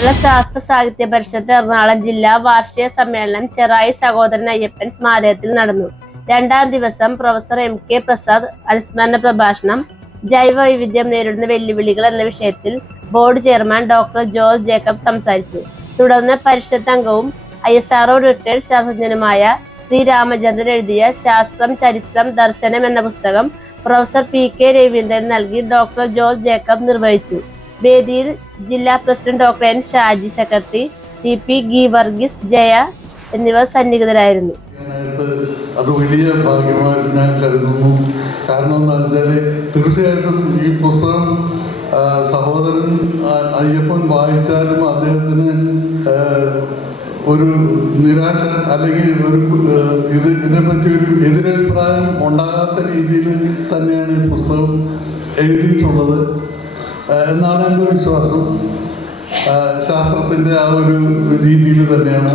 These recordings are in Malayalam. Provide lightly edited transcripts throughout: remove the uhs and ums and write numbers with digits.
കേരള ശാസ്ത്ര സാഹിത്യ പരിഷത്ത് എറണാകുളം ജില്ലാ വാർഷിക സമ്മേളനം ചെറായി സഹോദരൻ അയ്യപ്പൻ സ്മാരകത്തിൽ നടന്നു. രണ്ടാം ദിവസം പ്രൊഫസർ MK പ്രസാദ് അനുസ്മരണ പ്രഭാഷണം, ജൈവ വൈവിധ്യം നേരിടുന്ന വെല്ലുവിളികൾ എന്ന വിഷയത്തിൽ board chairman doctor George Jacob സംസാരിച്ചു. തുടർന്ന് പരിഷത്ത് അംഗവും ISRO റിട്ടയർഡ് ശാസ്ത്രജ്ഞനുമായ ശ്രീ രാമചന്ദ്രൻ എഴുതിയ ശാസ്ത്രം, ചരിത്രം, ദർശനം എന്ന പുസ്തകം പ്രൊഫസർ PK രവീന്ദ്രൻ നൽകി ഡോക്ടർ ജോർജ് ജേക്കബ് നിർവഹിച്ചു. വേദിയിൽ ജില്ലാ president doctor N Shaji, secretary TP Geevarghese, Jaya എന്നിവർ സന്നിഹിതരായിരുന്നു. അത് വലിയ ഭാഗ്യമായിട്ട് ഞാൻ കരുതുന്നു. കാരണം എന്താ വെച്ചാൽ തീർച്ചയായിട്ടും ഈ പുസ്തകം സഹോദരൻ അയ്യപ്പൻ വായിച്ചാലും അദ്ദേഹത്തിന് ഒരു നിരാശ അല്ലെങ്കിൽ ഇതിനെപ്പറ്റി ഒരു എതിരഭിപ്രായം ഉണ്ടാകാത്ത രീതിയിൽ തന്നെയാണ് ഈ പുസ്തകം എഴുതിയിട്ടുള്ളത് എന്നാണ് എൻ്റെ വിശ്വാസം. ശാസ്ത്രത്തിൻ്റെ ആ ഒരു രീതിയിൽ തന്നെയാണ്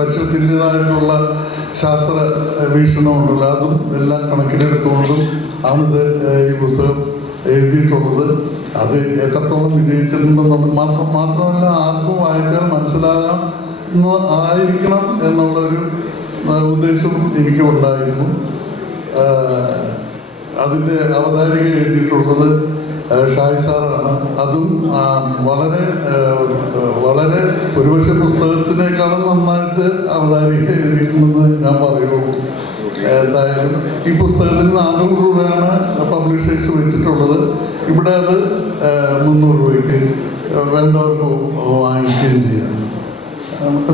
പരിഷത്തിൻ്റെതായിട്ടുള്ള ശാസ്ത്ര വീക്ഷണമുണ്ടല്ലോ, അതും എല്ലാം കണക്കിലെടുത്തുകൊണ്ടും ആണിത് ഈ പുസ്തകം എഴുതിയിട്ടുള്ളത്. അത് എത്രത്തോളം വിജയിച്ചിട്ടുണ്ടെന്നുള്ളത് മാത്രമല്ല ആർക്കും വായിച്ചാൽ ആയിരിക്കണം എന്നുള്ളൊരു ഉദ്ദേശം എനിക്കും ഉണ്ടായിരുന്നു. അതിൻ്റെ അവതാരിക എഴുതിയിട്ടുള്ളത് ഷായി സാറാണ്. അതും വളരെ ഒരുപക്ഷെ പുസ്തകത്തിനേക്കാളും നന്നായിട്ട് അവതാരിക എഴുതിയിട്ടുണ്ടെന്ന് ഞാൻ പറയുള്ളൂ. എന്തായാലും ഈ പുസ്തകത്തിന് 400 രൂപയാണ് പബ്ലിഷേഴ്സ് വെച്ചിട്ടുള്ളത്. ഇവിടെ അത് 300 രൂപയ്ക്ക് വേണ്ടവർക്ക് വാങ്ങിക്കുകയും ചെയ്യാം.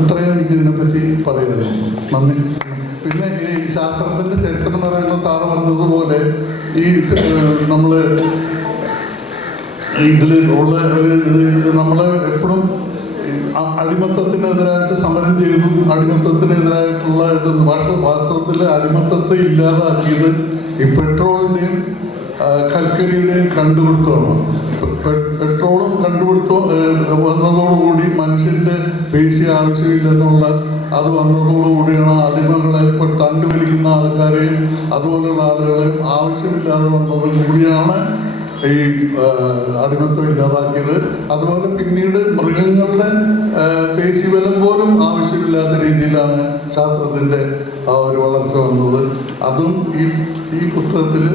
എത്രയും എനിക്ക് ഇതിനെപ്പറ്റി പറയുന്നത്. നന്ദി. പിന്നെ ഈ ശാസ്ത്രത്തിൻ്റെ ചരിത്രം പറയുന്ന സാറ് പറഞ്ഞതുപോലെ ഈ നമ്മൾ ഇതിൽ ഉള്ള നമ്മൾ എപ്പോഴും അടിമത്തത്തിനെതിരായിട്ട് സമരം ചെയ്തു. അടിമത്തത്തിനെതിരായിട്ടുള്ള വാസ്തവത്തിൽ അടിമത്തത്തെ ഇല്ലാതാക്കിയത് ഈ പെട്രോളിൻ്റെയും കൽക്കരിയുടെയും കണ്ടുപിടുത്തമാണ്. പെട്രോളും വന്നതോടുകൂടി മനുഷ്യൻ്റെ പേശി ആവശ്യമില്ലെന്നുള്ള അത് വന്നതോടുകൂടിയാണ് അടിമകളെ ഇപ്പോൾ തണ്ടുവലിക്കുന്ന ആൾക്കാരെയും അതുപോലെയുള്ള ആളുകളെയും ആവശ്യമില്ലാതെ വന്നത് കൂടിയാണ് ഈ അടിമത്തം ഇല്ലാതാക്കിയത്. അതുപോലെ പിന്നീട് മൃഗങ്ങളുടെ പേശിബലം പോലും ആവശ്യമില്ലാത്ത രീതിയിലാണ് ശാസ്ത്രത്തിൻ്റെ ആ ഒരു വളർച്ച വന്നത്. അതും ഈ പുസ്തകത്തിൽ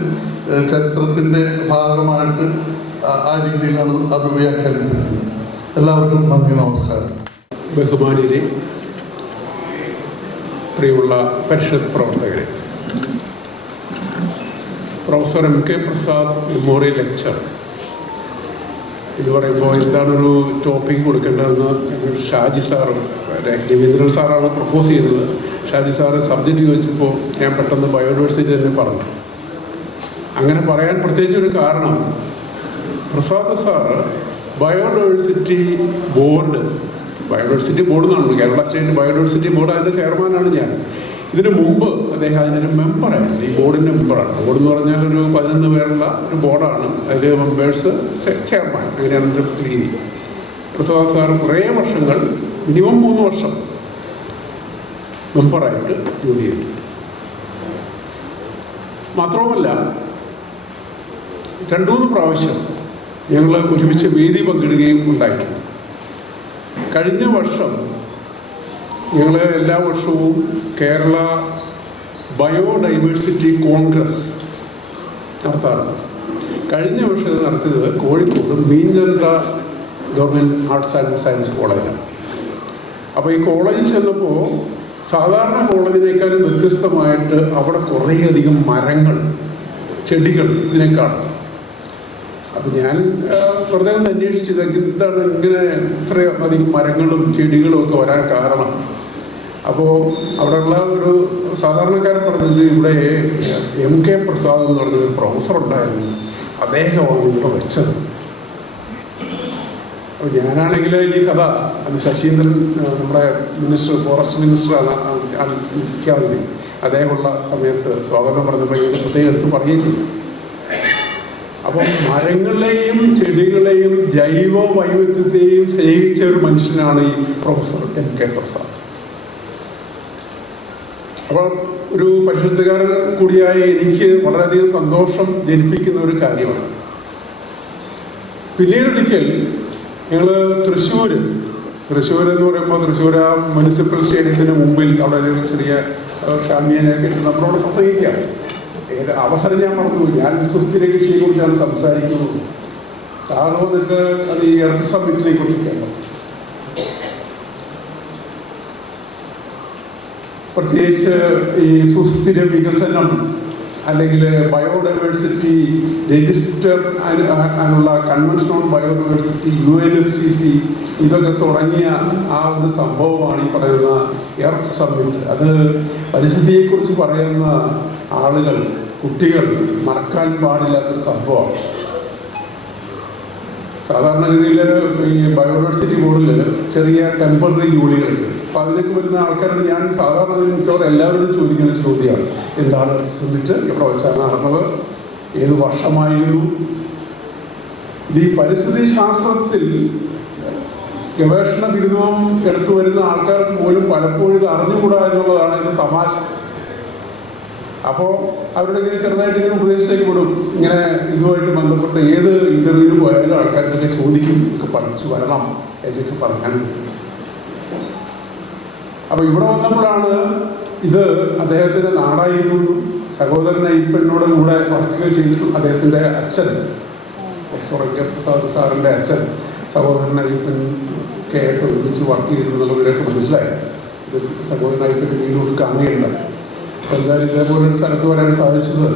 ചരിത്രത്തിൻ്റെ ഭാഗമായിട്ട് ആ രീതിയിലാണ് അത് വ്യാഖ്യാനിച്ചിട്ടുള്ളത്. എല്ലാവർക്കും നന്ദി, നമസ്കാരം. ബഹുമാനിയരെ, പ്രിയമുള്ള പരിഷത്ത് പ്രവർത്തകരെ, professor MK Prasad memorial lecture എന്ന് പറയുമ്പോൾ എന്താണൊരു ടോപ്പിക് കൊടുക്കേണ്ടതെന്ന് ഷാജി സാറും രവീന്ദ്രൻ സാറാണ് പ്രപ്പോസ് ചെയ്തത്. ഷാജി സാറ് സബ്ജക്റ്റ് ചോദിച്ചപ്പോൾ ഞാൻ പെട്ടെന്ന് ബയോഡൈവേഴ്സിറ്റി തന്നെ പറഞ്ഞു. അങ്ങനെ പറയാൻ പ്രത്യേകിച്ച് ഒരു കാരണം, പ്രസാദ് സാറ് ബയോഡൈവേഴ്സിറ്റി ബോർഡ് എന്നാണ് കേരള സ്റ്റേറ്റ് ബയോഡൈവേഴ്സിറ്റി ബോർഡ്, അതിൻ്റെ ചെയർമാനാണ് ഞാൻ. ഇതിനു മുമ്പ് അദ്ദേഹം അതിനൊരു മെമ്പറായിരുന്നു, ഈ ബോർഡിൻ്റെ മെമ്പറാണ്. ബോർഡ് എന്ന് പറഞ്ഞാൽ ഒരു 11 പേരുള്ള ഒരു ബോർഡാണ്. അതിൽ മെമ്പേഴ്സ് ചെയർമാൻ, അങ്ങനെയാണ് ഒരു രീതി. പ്രസാദ് സാർ കുറേ വർഷങ്ങൾ, മിനിമം 3 വർഷം മെമ്പറായിട്ട് ജോലി ചെയ്തിട്ടുണ്ട്. മാത്രവുമല്ല 2-3 പ്രാവശ്യം ഞങ്ങൾ ഒരുമിച്ച് വേദി പങ്കിടുകയും ഉണ്ടായിട്ടുണ്ട്. കഴിഞ്ഞ വർഷം ഞങ്ങൾ എല്ലാ വർഷവും കേരള ബയോഡൈവേഴ്സിറ്റി കോൺഗ്രസ് നടത്താറുണ്ട്. കഴിഞ്ഞ വർഷം ഇത് നടത്തിയത് കോഴിക്കോട് മീൻചന്ത ഗവൺമെൻറ് ആർട്സ് ആൻഡ് സയൻസ് കോളേജിലാണ്. അപ്പോൾ ഈ കോളേജിൽ ചെന്നപ്പോൾ സാധാരണ കോളേജിനേക്കാളും വ്യത്യസ്തമായിട്ട് അവിടെ കുറേയധികം മരങ്ങൾ, ചെടികൾ ഇതിനേക്കാളും. അപ്പോൾ ഞാൻ വെറുതെ ഒന്ന് അന്വേഷിച്ചത് എന്താണ് ഇങ്ങനെ ഇത്രയധികം മരങ്ങളും ചെടികളും ഒക്കെ വരാൻ കാരണം. അപ്പോൾ അവിടെയുള്ള ഒരു സാധാരണക്കാരൻ പറഞ്ഞത് ഇവിടെ MK പ്രസാദ് എന്ന് പറഞ്ഞൊരു പ്രൊഫസർ ഉണ്ടായിരുന്നു, അദ്ദേഹമാണ് ഇവിടെ വെച്ചത്. അപ്പോൾ ഞാനാണെങ്കിൽ ഈ കഥ അത് ശശീന്ദ്രൻ, നമ്മുടെ ഫോറസ്റ്റ് മിനിസ്റ്ററാണ് മുഖ്യമന്ത്രി, അദ്ദേഹമുള്ള സമയത്ത് സ്വാഗതം പറഞ്ഞപ്പോൾ ഇത് പ്രത്യേകം എടുത്ത് പറയുകയും ചെയ്തു. അപ്പം മരങ്ങളെയും ചെടികളെയും ജൈവ വൈവിധ്യത്തെയും സ്നേഹിച്ച ഒരു മനുഷ്യനാണ് ഈ പ്രൊഫസർ MK പ്രസാദ്. അപ്പോൾ ഒരു പരിഷത്തുകാരൻ കൂടിയായ എനിക്ക് വളരെയധികം സന്തോഷം ജനിപ്പിക്കുന്ന ഒരു കാര്യമാണ്. പിന്നീട് ഒരിക്കൽ ഞങ്ങൾ തൃശ്ശൂർ എന്ന് പറയുമ്പോൾ തൃശ്ശൂർ ആ മുനിസിപ്പൽ സ്റ്റേഡിയത്തിന് മുമ്പിൽ അവിടെ ഒരു ചെറിയ ഷാമിയാനൊക്കെ ഇട്ട് നമ്മളോട് പ്രസംഗിക്കുകയാണ്. അവസരം ഞാൻ മറന്നുപോയി. ഞാൻ സുസ്ഥിര കൃഷിയെ കുറിച്ചാണ് സംസാരിക്കുന്നത്. സാറ് വന്നിട്ട് അത് ഈ എർത്ത് സമ്മിറ്റിനെ കുറിച്ചൊക്കെയാണ്. പ്രത്യേകിച്ച് ഈ സുസ്ഥിര വികസനം അല്ലെങ്കിൽ ബയോഡൈവേഴ്സിറ്റി രജിസ്റ്റർ അതിനുള്ള കൺവെൻഷൻ ഓൺ ബയോഡൈവേഴ്സിറ്റി UNFCC ഇതൊക്കെ തുടങ്ങിയ ആ ഒരു സംഭവമാണ് ഈ പറയുന്ന എർത്ത് സമ്മിറ്റ്. അത് പരിസ്ഥിതിയെക്കുറിച്ച് പറയുന്ന ആളുകൾ, കുട്ടികൾ മറക്കാൻ പാടില്ലാത്തൊരു സംഭവമാണ്. സാധാരണഗതിയിൽ ഈ ബയോഡൈവേഴ്സിറ്റി ബോർഡിൽ ചെറിയ ടെമ്പററി ജോലികളുണ്ട്. അപ്പോൾ അതിലേക്ക് വരുന്ന ആൾക്കാരോട് ഞാൻ സാധാരണ മിക്കവാറും എല്ലാവരോടും ചോദിക്കുന്ന ചോദ്യമാണ്, എന്താണ് സമ്മിറ്റ്, എവിടെ വെച്ചാണ് നടന്നത്, ഏത് വർഷമായിരുന്നു? ഇത് ഈ പരിസ്ഥിതി ശാസ്ത്രത്തിൽ ഗവേഷണ ബിരുദവും എടുത്തു വരുന്ന ആൾക്കാർക്ക് പോലും പലപ്പോഴും ഇത് അറിഞ്ഞുകൂടാ എന്നുള്ളതാണ് ഇതിൻ്റെ തമാശ. അപ്പോൾ അവരുടെ ഇങ്ങനെ ചെറുതായിട്ട് ഇങ്ങനെ ഉപദേശിച്ചേക്ക് വിടും. ഇങ്ങനെ ഇതുമായിട്ട് ബന്ധപ്പെട്ട് ഏത് ഇൻ്റർവ്യൂവിന് പോയാലും ആൾക്കാർക്കൊക്കെ ചോദിക്കും, ഇതൊക്കെ പഠിച്ചു വരണം എന്നൊക്കെ പറഞ്ഞാൽ. അപ്പോൾ ഇവിടെ വന്നപ്പോഴാണ് ഇത് അദ്ദേഹത്തിൻ്റെ നാടായിരുന്നു. സഹോദരൻ അയ്യപ്പനോട് കൂടെ വർക്ക് ചെയ്തിട്ടും അദ്ദേഹത്തിൻ്റെ അച്ഛൻ പ്രൊഫസർ MK പ്രസാദ് സാറിൻ്റെ അച്ഛൻ സഹോദരൻ അയ്യപ്പനൊക്കെ ആയിട്ട് ഒരുമിച്ച് വർക്ക് ചെയ്തിരുന്നുള്ളവരൊക്കെ മനസ്സിലായി. ഇത് സഹോദരൻ അയ്യപ്പൻ്റെ വീടോട് കാണുകയുണ്ടായി. എന്തായാലും ഇതേപോലെ ഒരു സ്ഥലത്ത് വരാൻ സാധിച്ചത്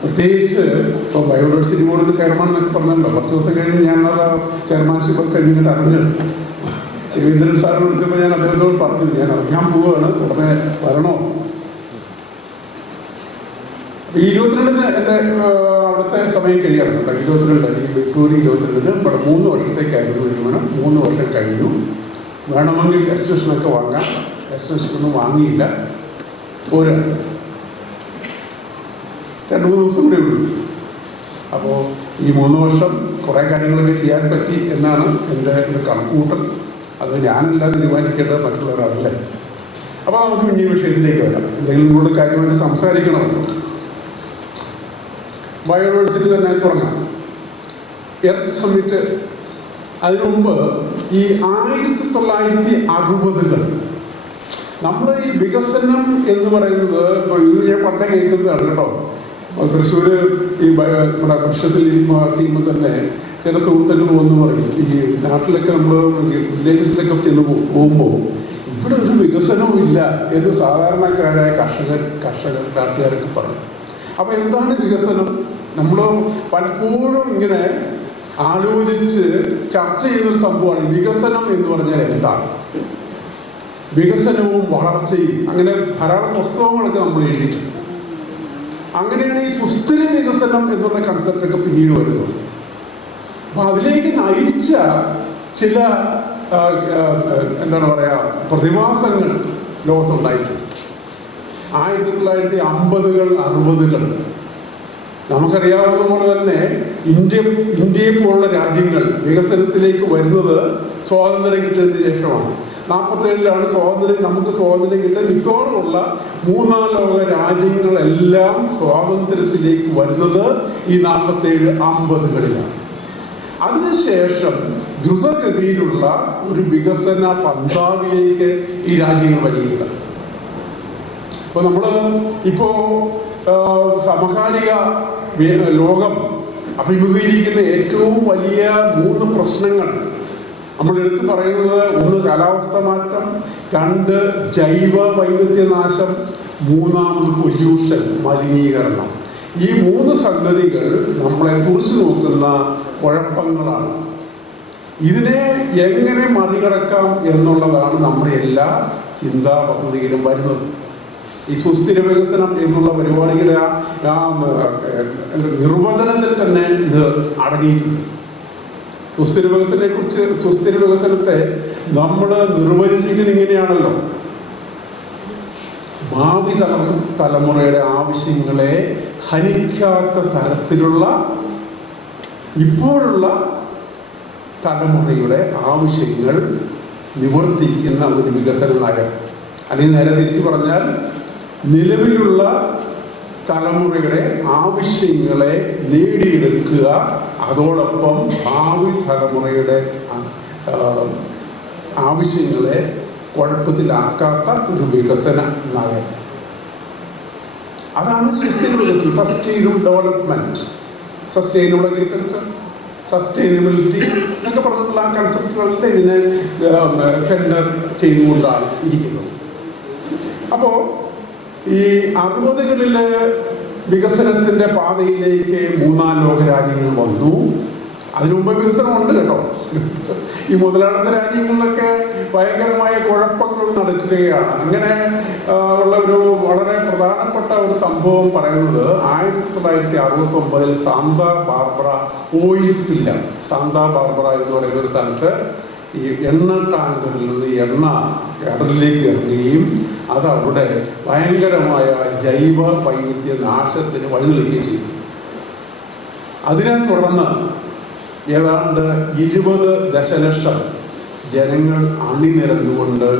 പ്രത്യേകിച്ച് ഇപ്പോൾ ബയോഡൈവേഴ്സിറ്റി ബോർഡിൻ്റെ ചെയർമാൻ എന്നൊക്കെ പറഞ്ഞല്ലോ. കുറച്ച് ദിവസം കഴിഞ്ഞ് ഞാനത് ചെയർമാൻഷിപ്പ് കഴിഞ്ഞിട്ട് അറിഞ്ഞു. രവീന്ദ്രൻ സാറിന് വിളിച്ചപ്പോൾ ഞാൻ അദ്ദേഹത്തോട് പറഞ്ഞു, ഞാൻ അറിയാൻ പോവുകയാണ്, ഉടനെ വരണോ. ഈ 22-ന് എൻ്റെ അവിടുത്തെ സമയം കഴിയാണ് കേട്ടോ. 22 ഈ ഫെബ്രുവരി 22-ന് ഇവിടെ 3 വർഷത്തേക്കായിരുന്നു തീരുമാനം. 3 വർഷം കഴിഞ്ഞു. വേണമെങ്കിൽ എക്സ്റ്റൻഷനൊക്കെ വാങ്ങാം. എക്സ്റ്റൻഷനൊന്നും വാങ്ങിയില്ല. ഒരു 2-3 ദിവസം കൂടെ ഉള്ളൂ. അപ്പോൾ ഈ 3 വർഷം കുറേ കാര്യങ്ങളൊക്കെ ചെയ്യാൻ പറ്റി എന്നാണ് എൻ്റെ ഒരു കണക്കുകൂട്ടൽ. അത് ഞാനല്ല തീരുമാനിക്കേണ്ടത്, മറ്റുള്ളവരാണല്ലേ. അപ്പോൾ നമുക്ക് ഇനി വിഷയത്തിലേക്ക് വരാം. എന്തെങ്കിലും കൂടെ കാര്യമായിട്ട് സംസാരിക്കണമല്ലോ. ബയോഡൈവേഴ്സിറ്റി തന്നെ തുടങ്ങാം. എർത്ത് സമ്മിറ്റ് അതിനു മുമ്പ് ഈ 1960-കൾ നമ്മൾ ഈ വികസനം എന്ന് പറയുന്നത് ഞാൻ പണ്ടേ കേൾക്കുന്നതാണ് കേട്ടോ. തൃശ്ശൂർ ഈ നമ്മുടെ വൃക്ഷത്തിൽ ടീമിൽ തന്നെ ചില സുഹൃത്തുക്കൾ വന്ന് പറയും, ഈ നാട്ടിലൊക്കെ നമ്മൾ വില്ലേജസിലൊക്കെ ചെന്ന് പോകുമ്പോൾ ഇവിടെ ഒരു വികസനവും ഇല്ല എന്ന് സാധാരണക്കാരായ കർഷകർ നാട്ടുകാരൊക്കെ പറയും. അപ്പോൾ എന്താണ് വികസനം? നമ്മൾ പലപ്പോഴും ഇങ്ങനെ ആലോചിച്ച് ചർച്ച ചെയ്യുന്നൊരു സംഭവമാണ് വികസനം എന്ന് പറഞ്ഞാൽ എന്താണ്. വികസനവും വളർച്ചയും അങ്ങനെ ധാരാളം പുസ്തകങ്ങളൊക്കെ നമ്മൾ എഴുതിയിട്ടുണ്ട്. അങ്ങനെയാണ് ഈ സുസ്ഥിര വികസനം എന്നുള്ള കൺസെപ്റ്റൊക്കെ പിന്നീട് വരുന്നത്. അപ്പം അതിലേക്ക് നയിച്ച ചില എന്താണ് പറയുക പ്രതിഭാസങ്ങൾ ലോകത്തുണ്ടായിട്ടുണ്ട്. 1950-കൾ 60-കൾ നമുക്കറിയാവുന്ന പോലെ തന്നെ ഇന്ത്യയെ പോലുള്ള രാജ്യങ്ങൾ വികസനത്തിലേക്ക് വരുന്നത് സ്വാതന്ത്ര്യം കിട്ടിയതിന് ശേഷമാണ്. 47-ലാണ് നമുക്ക് സ്വാതന്ത്ര്യം കിട്ടിയ മിക്കവാറുമുള്ള 3-ാം ലോക രാജ്യങ്ങളെല്ലാം സ്വാതന്ത്ര്യത്തിലേക്ക് വരുന്നത് ഈ 47-50-കളിലാണ്. അതിനുശേഷം ദ്രുതഗതിയിലുള്ള ഒരു വികസന പന്ഥാവിലേക്ക് ഈ രാജ്യങ്ങൾ വരികയാണ്. അപ്പോൾ നമ്മൾ സമകാലിക ലോകം അഭിമുഖീകരിക്കുന്ന ഏറ്റവും വലിയ 3 പ്രശ്നങ്ങൾ നമ്മൾ എടുത്തു പറയുന്നത്, 1 കാലാവസ്ഥ മാറ്റം, 2 ജൈവ വൈവിധ്യനാശം, 3 പൊല്യൂഷൻ മലിനീകരണം. ഈ 3 സംഗതികൾ നമ്മളെ തുറച്ചു നോക്കുന്ന കുഴപ്പങ്ങളാണ്. ഇതിനെ എങ്ങനെ മറികടക്കാം എന്നുള്ളതാണ് നമ്മുടെ എല്ലാ ചിന്താ പദ്ധതിയിലും വരുന്നത്. ഈ സുസ്ഥിര വികസനം എന്നുള്ള പരിപാടിയുടെ ആ നിർവചനത്തിൽ തന്നെ ഇത് അടങ്ങിയിട്ടുണ്ട്. സുസ്ഥിര വികസനത്തെ നമ്മൾ നിർവചിക്കുന്നത് ഇങ്ങനെയാണല്ലോ: ഭാവി തലമുറയുടെ ആവശ്യങ്ങളെ ഹനിക്കാത്ത തരത്തിലുള്ള ഇപ്പോഴുള്ള തലമുറയുടെ ആവശ്യങ്ങൾ നിവർത്തിക്കുന്ന ഒരു വികസന നയം. അല്ലെങ്കിൽ നേരെ തിരിച്ചു പറഞ്ഞാൽ, നിലവിലുള്ള തലമുറയുടെ ആവശ്യങ്ങളെ നേടിയെടുക്കുക അതോടൊപ്പം ഭാവി തലമുറയുടെ ആവശ്യങ്ങളെ കുഴപ്പത്തിലാക്കാത്ത ഒരു വികസന നയം. അതാണ് sustainable development, sustainable agriculture, sustainability എന്നൊക്കെ പറഞ്ഞിട്ടുള്ള ആ കൺസെപ്റ്റുകളെല്ലാം ഇതിനെ സെൻറ്റർ ചെയ്തുകൊണ്ടാണ് ഇരിക്കുന്നത്. അപ്പോൾ ഈ 60കളിൽ വികസനത്തിൻ്റെ പാതയിലേക്ക് 3-4 ലോകരാജ്യങ്ങൾ വന്നു. അതിനു മുമ്പ് വികസനമുണ്ട് കേട്ടോ. ഈ മുതലാളിത്ത രാജ്യങ്ങളിലൊക്കെ ഭയങ്കരമായ കുഴപ്പങ്ങൾ നടക്കുകയാണ്. അങ്ങനെ ഉള്ള ഒരു വളരെ പ്രധാനപ്പെട്ട ഒരു സംഭവം പറയുന്നത് 1969 സാന്താ ബാർബറ ഓയിൽ സ്പില്ലാണ്. സാന്താ ബാർബറ എന്ന് പറയുന്ന ഒരു സ്ഥലത്ത് ഈ എണ്ണ ടാങ്കറിൽ നിന്ന് എണ്ണ കടലിലേക്ക് ഇറങ്ങുകയും അത് അവിടെ ഭയങ്കരമായ ജൈവ വൈവിധ്യ നാശത്തിന് വഴിതെളിക്കുകയും ചെയ്തു. അതിനെ തുടർന്ന് ഏതാണ്ട് 20 ദശലക്ഷം ജനങ്ങൾ അണിനിരന്നുകൊണ്ട്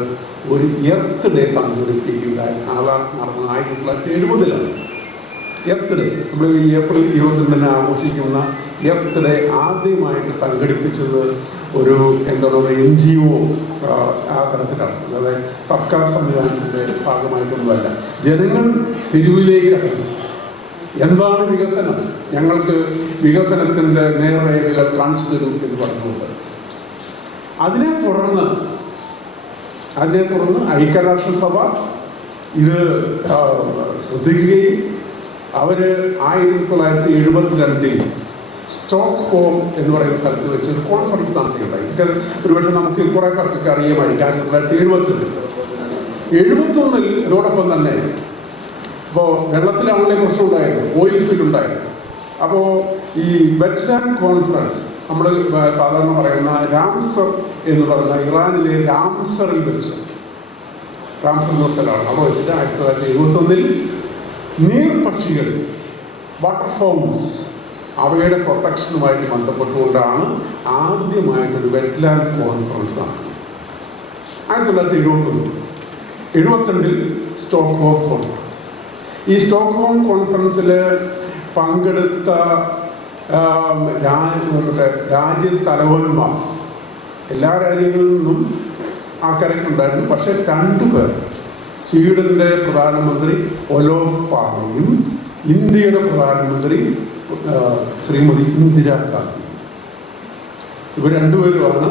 ഒരു എർത്ത് ഡേ സംഘടിപ്പിക്കുകയുണ്ടായി. നടന്നത് 1970-ലാണ്. എർത്ത് ഡേ നമ്മൾ ഈ ഏപ്രിൽ 22-ന് ആഘോഷിക്കുന്ന എർത്ത് ഡേ ആദ്യമായിട്ട് സംഘടിപ്പിച്ചത് ഒരു NGO ആ തരത്തിലാണ്. അല്ലാതെ സർക്കാർ സംവിധാനത്തിൻ്റെ ഭാഗമായിട്ടൊന്നുമല്ല. ജനങ്ങൾ തെരുവിലേക്ക് ഇറങ്ങി. എന്താണ് വികസനം, ഞങ്ങൾക്ക് വികസനത്തിൻ്റെ നേർരേഖകൾ കാണിച്ചു തരും എന്ന് പറഞ്ഞുകൊണ്ട് അതിനെ തുടർന്ന് ഐക്യരാഷ്ട്രസഭ ഇത് ശ്രദ്ധിക്കുകയും അവർ 1972 സ്റ്റോക്ക്ഹോം എന്ന് പറയുന്ന സ്ഥലത്ത് വെച്ച് ഒരു കോൺഫറൻസ് നടത്തിയിട്ടുണ്ടായി. ഇതൊക്കെ ഒരുപക്ഷെ നമുക്ക് കുറേ പേർക്കൊക്കെ അറിയാമായിരിക്കും. 1971 ഇതോടൊപ്പം തന്നെ ഇപ്പോൾ വെള്ളത്തിലാണല്ലേ പ്രശ്നം ഉണ്ടായത്, ഓയിൽ സ്പിൽ ഉണ്ടായത്. അപ്പോൾ ഈ വെറ്റ്ലാൻഡ് കോൺഫറൻസ് നമ്മൾ സാധാരണ പറയുന്ന രാംസർ എന്ന് പറയുന്ന ഇറാനിലെ രാംസറിൽ വെച്ച്, രാംസർ എന്ന സ്ഥലമാണ്, അവിടെ വെച്ചിട്ട് 1971 നീർപക്ഷികൾ, വാട്ടർഫോൾസ്, അവയുടെ പ്രൊട്ടക്ഷനുമായിട്ട് ബന്ധപ്പെട്ടുകൊണ്ടാണ് ആദ്യമായിട്ടൊരു വെറ്റ്ലാൻഡ് കോൺഫറൻസ് ആണ് 1972 സ്റ്റോക്ക്ഹോം കോൺഫറൻസ്. ഈ സ്റ്റോക്ക്ഹോം കോൺഫറൻസിൽ പങ്കെടുത്ത രാജ്യത്തലവന്മാർ എല്ലാ രാജ്യങ്ങളിൽ നിന്നും ആൾക്കാരൊക്കെ ഉണ്ടായിരുന്നു. പക്ഷേ 2 പേർ, സ്വീഡൻ്റെ പ്രധാനമന്ത്രി ഒലോഫ് പാർമയും ഇന്ത്യയുടെ പ്രധാനമന്ത്രി ശ്രീമതി ഇന്ദിരാഗാന്ധി, ഇവർ 2 പേരുമാണ്